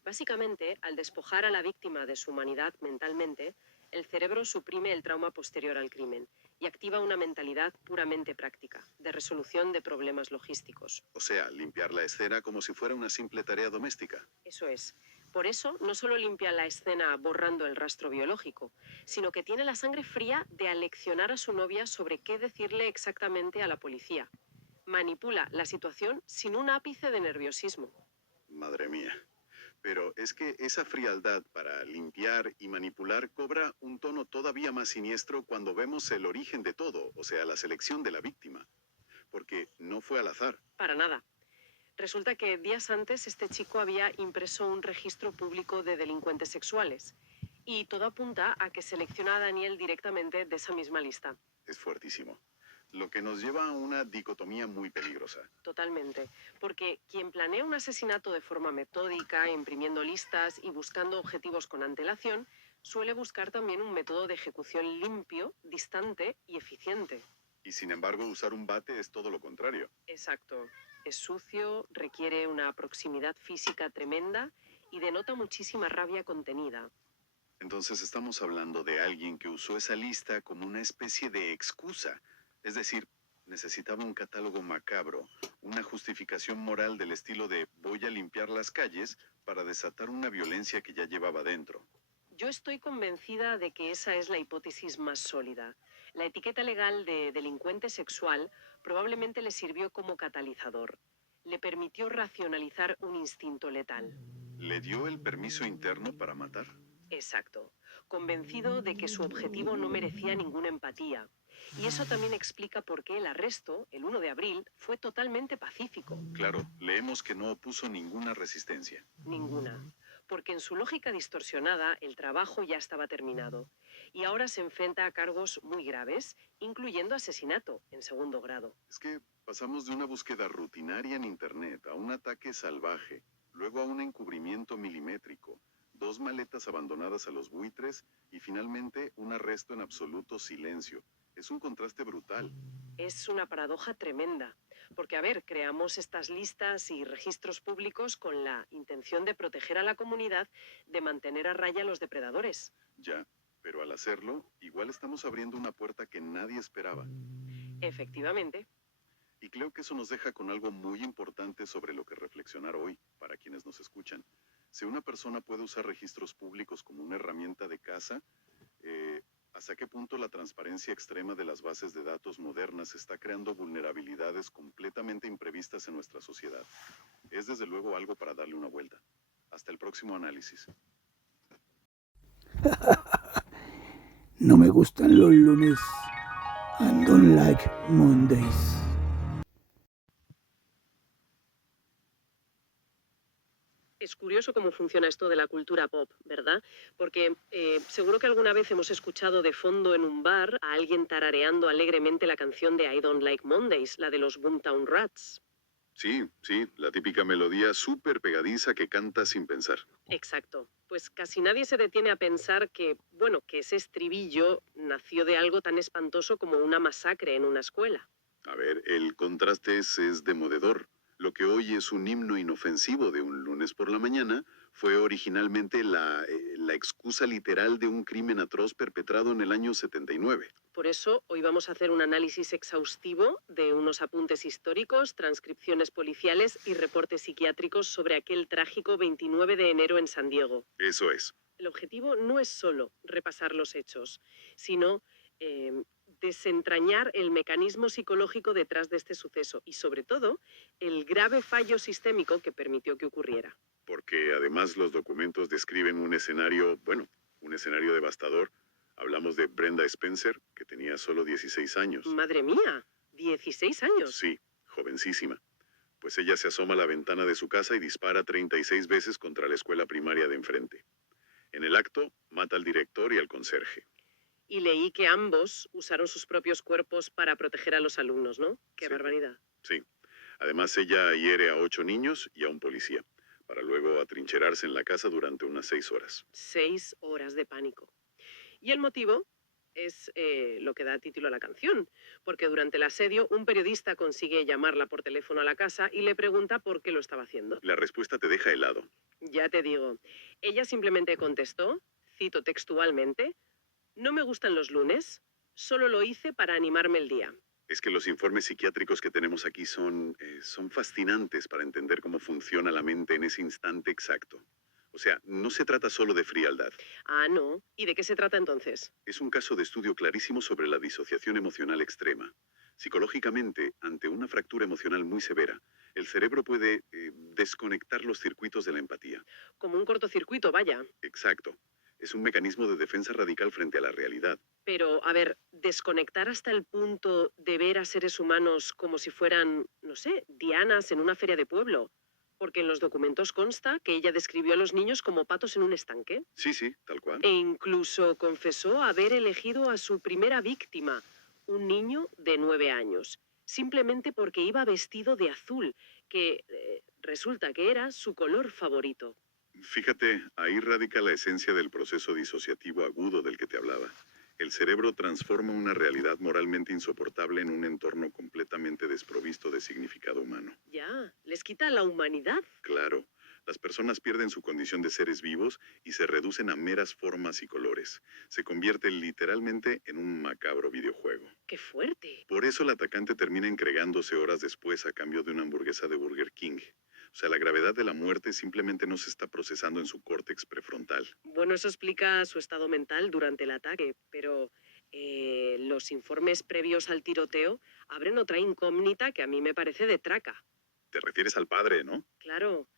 Básicamente, al despojar a la víctima de su humanidad mentalmente, el cerebro suprime el trauma posterior al crimen y activa una mentalidad puramente práctica, de resolución de problemas logísticos. O sea, limpiar la escena como si fuera una simple tarea doméstica. Eso es. Por eso, no solo limpia la escena borrando el rastro biológico, sino que tiene la sangre fría de aleccionar a su novia sobre qué decirle exactamente a la policía. Manipula la situación sin un ápice de nerviosismo. Madre mía. Pero es que esa frialdad para limpiar y manipular cobra un tono todavía más siniestro cuando vemos el origen de todo, o sea, la selección de la víctima. Porque no fue al azar. Para nada. Resulta que días antes este chico había impreso un registro público de delincuentes sexuales. Y todo apunta a que selecciona a Daniel directamente de esa misma lista. Es fuertísimo. Lo que nos lleva a una dicotomía muy peligrosa. Totalmente. Porque quien planea un asesinato de forma metódica, imprimiendo listas y buscando objetivos con antelación, suele buscar también un método de ejecución limpio, distante y eficiente. Y sin embargo, usar un bate es todo lo contrario. Exacto. Es sucio, requiere una proximidad física tremenda y denota muchísima rabia contenida. Entonces estamos hablando de alguien que usó esa lista como una especie de excusa. Es decir, necesitaba un catálogo macabro, una justificación moral del estilo de voy a limpiar las calles para desatar una violencia que ya llevaba dentro. Yo estoy convencida de que esa es la hipótesis más sólida. La etiqueta legal de delincuente sexual probablemente le sirvió como catalizador. Le permitió racionalizar un instinto letal. ¿Le dio el permiso interno para matar? Exacto. Convencido de que su objetivo no merecía ninguna empatía. Y eso también explica por qué el arresto, el 1 de abril, fue totalmente pacífico. Claro, leemos que no opuso ninguna resistencia. Ninguna. Porque en su lógica distorsionada, el trabajo ya estaba terminado. Y ahora se enfrenta a cargos muy graves, incluyendo asesinato en segundo grado. Es que pasamos de una búsqueda rutinaria en Internet a un ataque salvaje, luego a un encubrimiento milimétrico, 2 maletas abandonadas a los buitres y finalmente un arresto en absoluto silencio. Es un contraste brutal. Es una paradoja tremenda. Porque, a ver, creamos estas listas y registros públicos con la intención de proteger a la comunidad, de mantener a raya a los depredadores. Ya, pero al hacerlo, igual estamos abriendo una puerta que nadie esperaba. Efectivamente. Y creo que eso nos deja con algo muy importante sobre lo que reflexionar hoy, para quienes nos escuchan. Si una persona puede usar registros públicos como una herramienta de caza, ¿hasta qué punto la transparencia extrema de las bases de datos modernas está creando vulnerabilidades completamente imprevistas en nuestra sociedad? Es desde luego algo para darle una vuelta. Hasta el próximo análisis. No me gustan los lunes. I don't like Mondays. Es curioso cómo funciona esto de la cultura pop, ¿verdad? Porque seguro que alguna vez hemos escuchado de fondo en un bar a alguien tarareando alegremente la canción de I Don't Like Mondays, la de los Boomtown Rats. Sí, la típica melodía súper pegadiza que canta sin pensar. Exacto. Pues casi nadie se detiene a pensar que, bueno, que ese estribillo nació de algo tan espantoso como una masacre en una escuela. A ver, el contraste es demoledor. Lo que hoy es un himno inofensivo de un lunes por la mañana fue originalmente la excusa literal de un crimen atroz perpetrado en el año 79. Por eso, hoy vamos a hacer un análisis exhaustivo de unos apuntes históricos, transcripciones policiales y reportes psiquiátricos sobre aquel trágico 29 de enero en San Diego. Eso es. El objetivo no es solo repasar los hechos, sino desentrañar el mecanismo psicológico detrás de este suceso y, sobre todo, el grave fallo sistémico que permitió que ocurriera. Porque además los documentos describen un escenario, bueno, un escenario devastador. Hablamos de Brenda Spencer, que tenía solo 16 años. ¡Madre mía! ¿16 años? Sí, jovencísima. Pues ella se asoma a la ventana de su casa y dispara 36 veces contra la escuela primaria de enfrente. En el acto, mata al director y al conserje. Y leí que ambos usaron sus propios cuerpos para proteger a los alumnos, ¿no? ¡Qué Sí. barbaridad! Sí. Además, ella hiere a 8 niños y a un policía, para luego atrincherarse en la casa durante unas 6 horas. 6 horas de pánico. Y el motivo es lo que da título a la canción, porque durante el asedio un periodista consigue llamarla por teléfono a la casa y le pregunta por qué lo estaba haciendo. La respuesta te deja helado. Ya te digo, ella simplemente contestó, cito textualmente, no me gustan los lunes, solo lo hice para animarme el día. Es que los informes psiquiátricos que tenemos aquí son fascinantes para entender cómo funciona la mente en ese instante exacto. O sea, no se trata solo de frialdad. Ah, no. ¿Y de qué se trata entonces? Es un caso de estudio clarísimo sobre la disociación emocional extrema. Psicológicamente, ante una fractura emocional muy severa, el cerebro puede desconectar los circuitos de la empatía. Como un cortocircuito, vaya. Exacto. Es un mecanismo de defensa radical frente a la realidad. Pero, a ver, desconectar hasta el punto de ver a seres humanos como si fueran, no sé, dianas en una feria de pueblo. Porque en los documentos consta que ella describió a los niños como patos en un estanque. Sí, tal cual. E incluso confesó haber elegido a su primera víctima, un niño de 9 años, simplemente porque iba vestido de azul, que resulta que era su color favorito. Fíjate, ahí radica la esencia del proceso disociativo agudo del que te hablaba. El cerebro transforma una realidad moralmente insoportable en un entorno completamente desprovisto de significado humano. Ya, les quita la humanidad. Claro, las personas pierden su condición de seres vivos y se reducen a meras formas y colores. Se convierte literalmente en un macabro videojuego. ¡Qué fuerte! Por eso el atacante termina entregándose horas después a cambio de una hamburguesa de Burger King. O sea, la gravedad de la muerte simplemente no se está procesando en su córtex prefrontal. Bueno, eso explica su estado mental durante el ataque, pero los informes previos al tiroteo abren otra incógnita que a mí me parece de traca. Te refieres al padre, ¿no? Claro.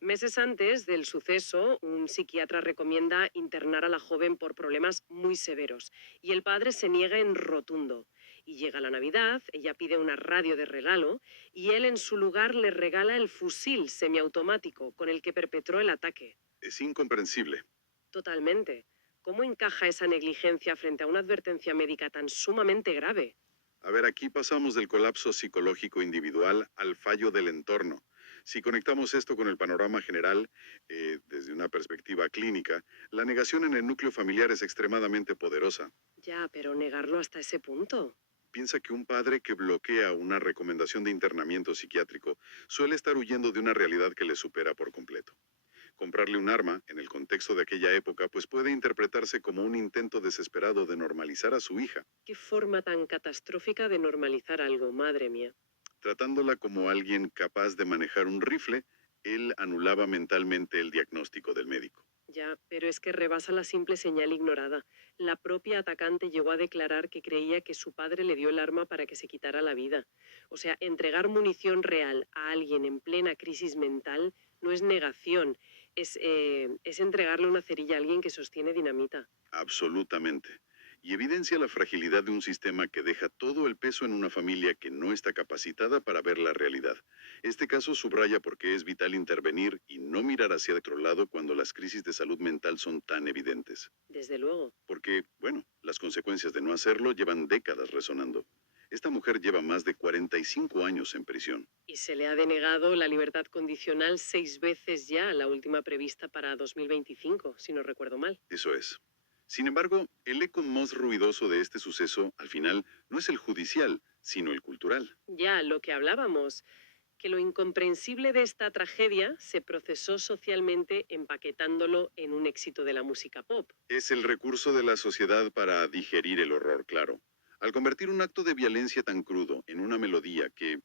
Meses antes del suceso, un psiquiatra recomienda internar a la joven por problemas muy severos y el padre se niega en rotundo. Y llega la Navidad, ella pide una radio de regalo y él en su lugar le regala el fusil semiautomático con el que perpetró el ataque. Es incomprensible. Totalmente. ¿Cómo encaja esa negligencia frente a una advertencia médica tan sumamente grave? A ver, aquí pasamos del colapso psicológico individual al fallo del entorno. Si conectamos esto con el panorama general, desde una perspectiva clínica, la negación en el núcleo familiar es extremadamente poderosa. Ya, pero negarlo hasta ese punto. Piensa que un padre que bloquea una recomendación de internamiento psiquiátrico suele estar huyendo de una realidad que le supera por completo. comprarle un arma, en el contexto de aquella época, pues puede interpretarse como un intento desesperado de normalizar a su hija, Qué forma tan catastrófica de normalizar algo, madre mía. tratándola como alguien capaz de manejar un rifle. Él anulaba mentalmente el diagnóstico del médico. Ya, pero es que rebasa la simple señal ignorada. La propia atacante llegó a declarar que creía que su padre le dio el arma para que se quitara la vida. O sea, entregar munición real a alguien en plena crisis mental no es negación, es entregarle una cerilla a alguien que sostiene dinamita. Absolutamente. Y evidencia la fragilidad de un sistema que deja todo el peso en una familia que no está capacitada para ver la realidad. Este caso subraya por qué es vital intervenir y no mirar hacia otro lado cuando las crisis de salud mental son tan evidentes. Desde luego. Porque, bueno, las consecuencias de no hacerlo llevan décadas resonando. Esta mujer lleva más de 45 años en prisión. Y se le ha denegado la libertad condicional 6 veces ya, la última prevista para 2025, si no recuerdo mal. Eso es. Sin embargo, el eco más ruidoso de este suceso, al final, no es el judicial, sino el cultural. Ya, lo que hablábamos, que lo incomprensible de esta tragedia se procesó socialmente empaquetándolo en un éxito de la música pop. Es el recurso de la sociedad para digerir el horror, claro. Al convertir un acto de violencia tan crudo en una melodía que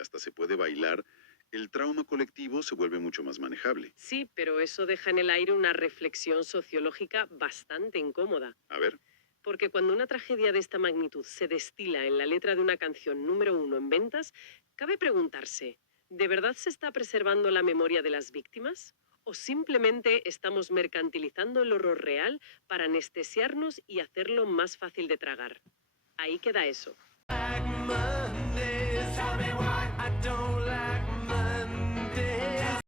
hasta se puede bailar, el trauma colectivo se vuelve mucho más manejable. Sí, pero eso deja en el aire una reflexión sociológica bastante incómoda. A ver, Porque cuando una tragedia de esta magnitud se destila en la letra de una canción número 1 en ventas, cabe preguntarse, ¿de verdad se está preservando la memoria de las víctimas? ¿O simplemente estamos mercantilizando el horror real para anestesiarnos y hacerlo más fácil de tragar? Ahí queda eso. Black Monday,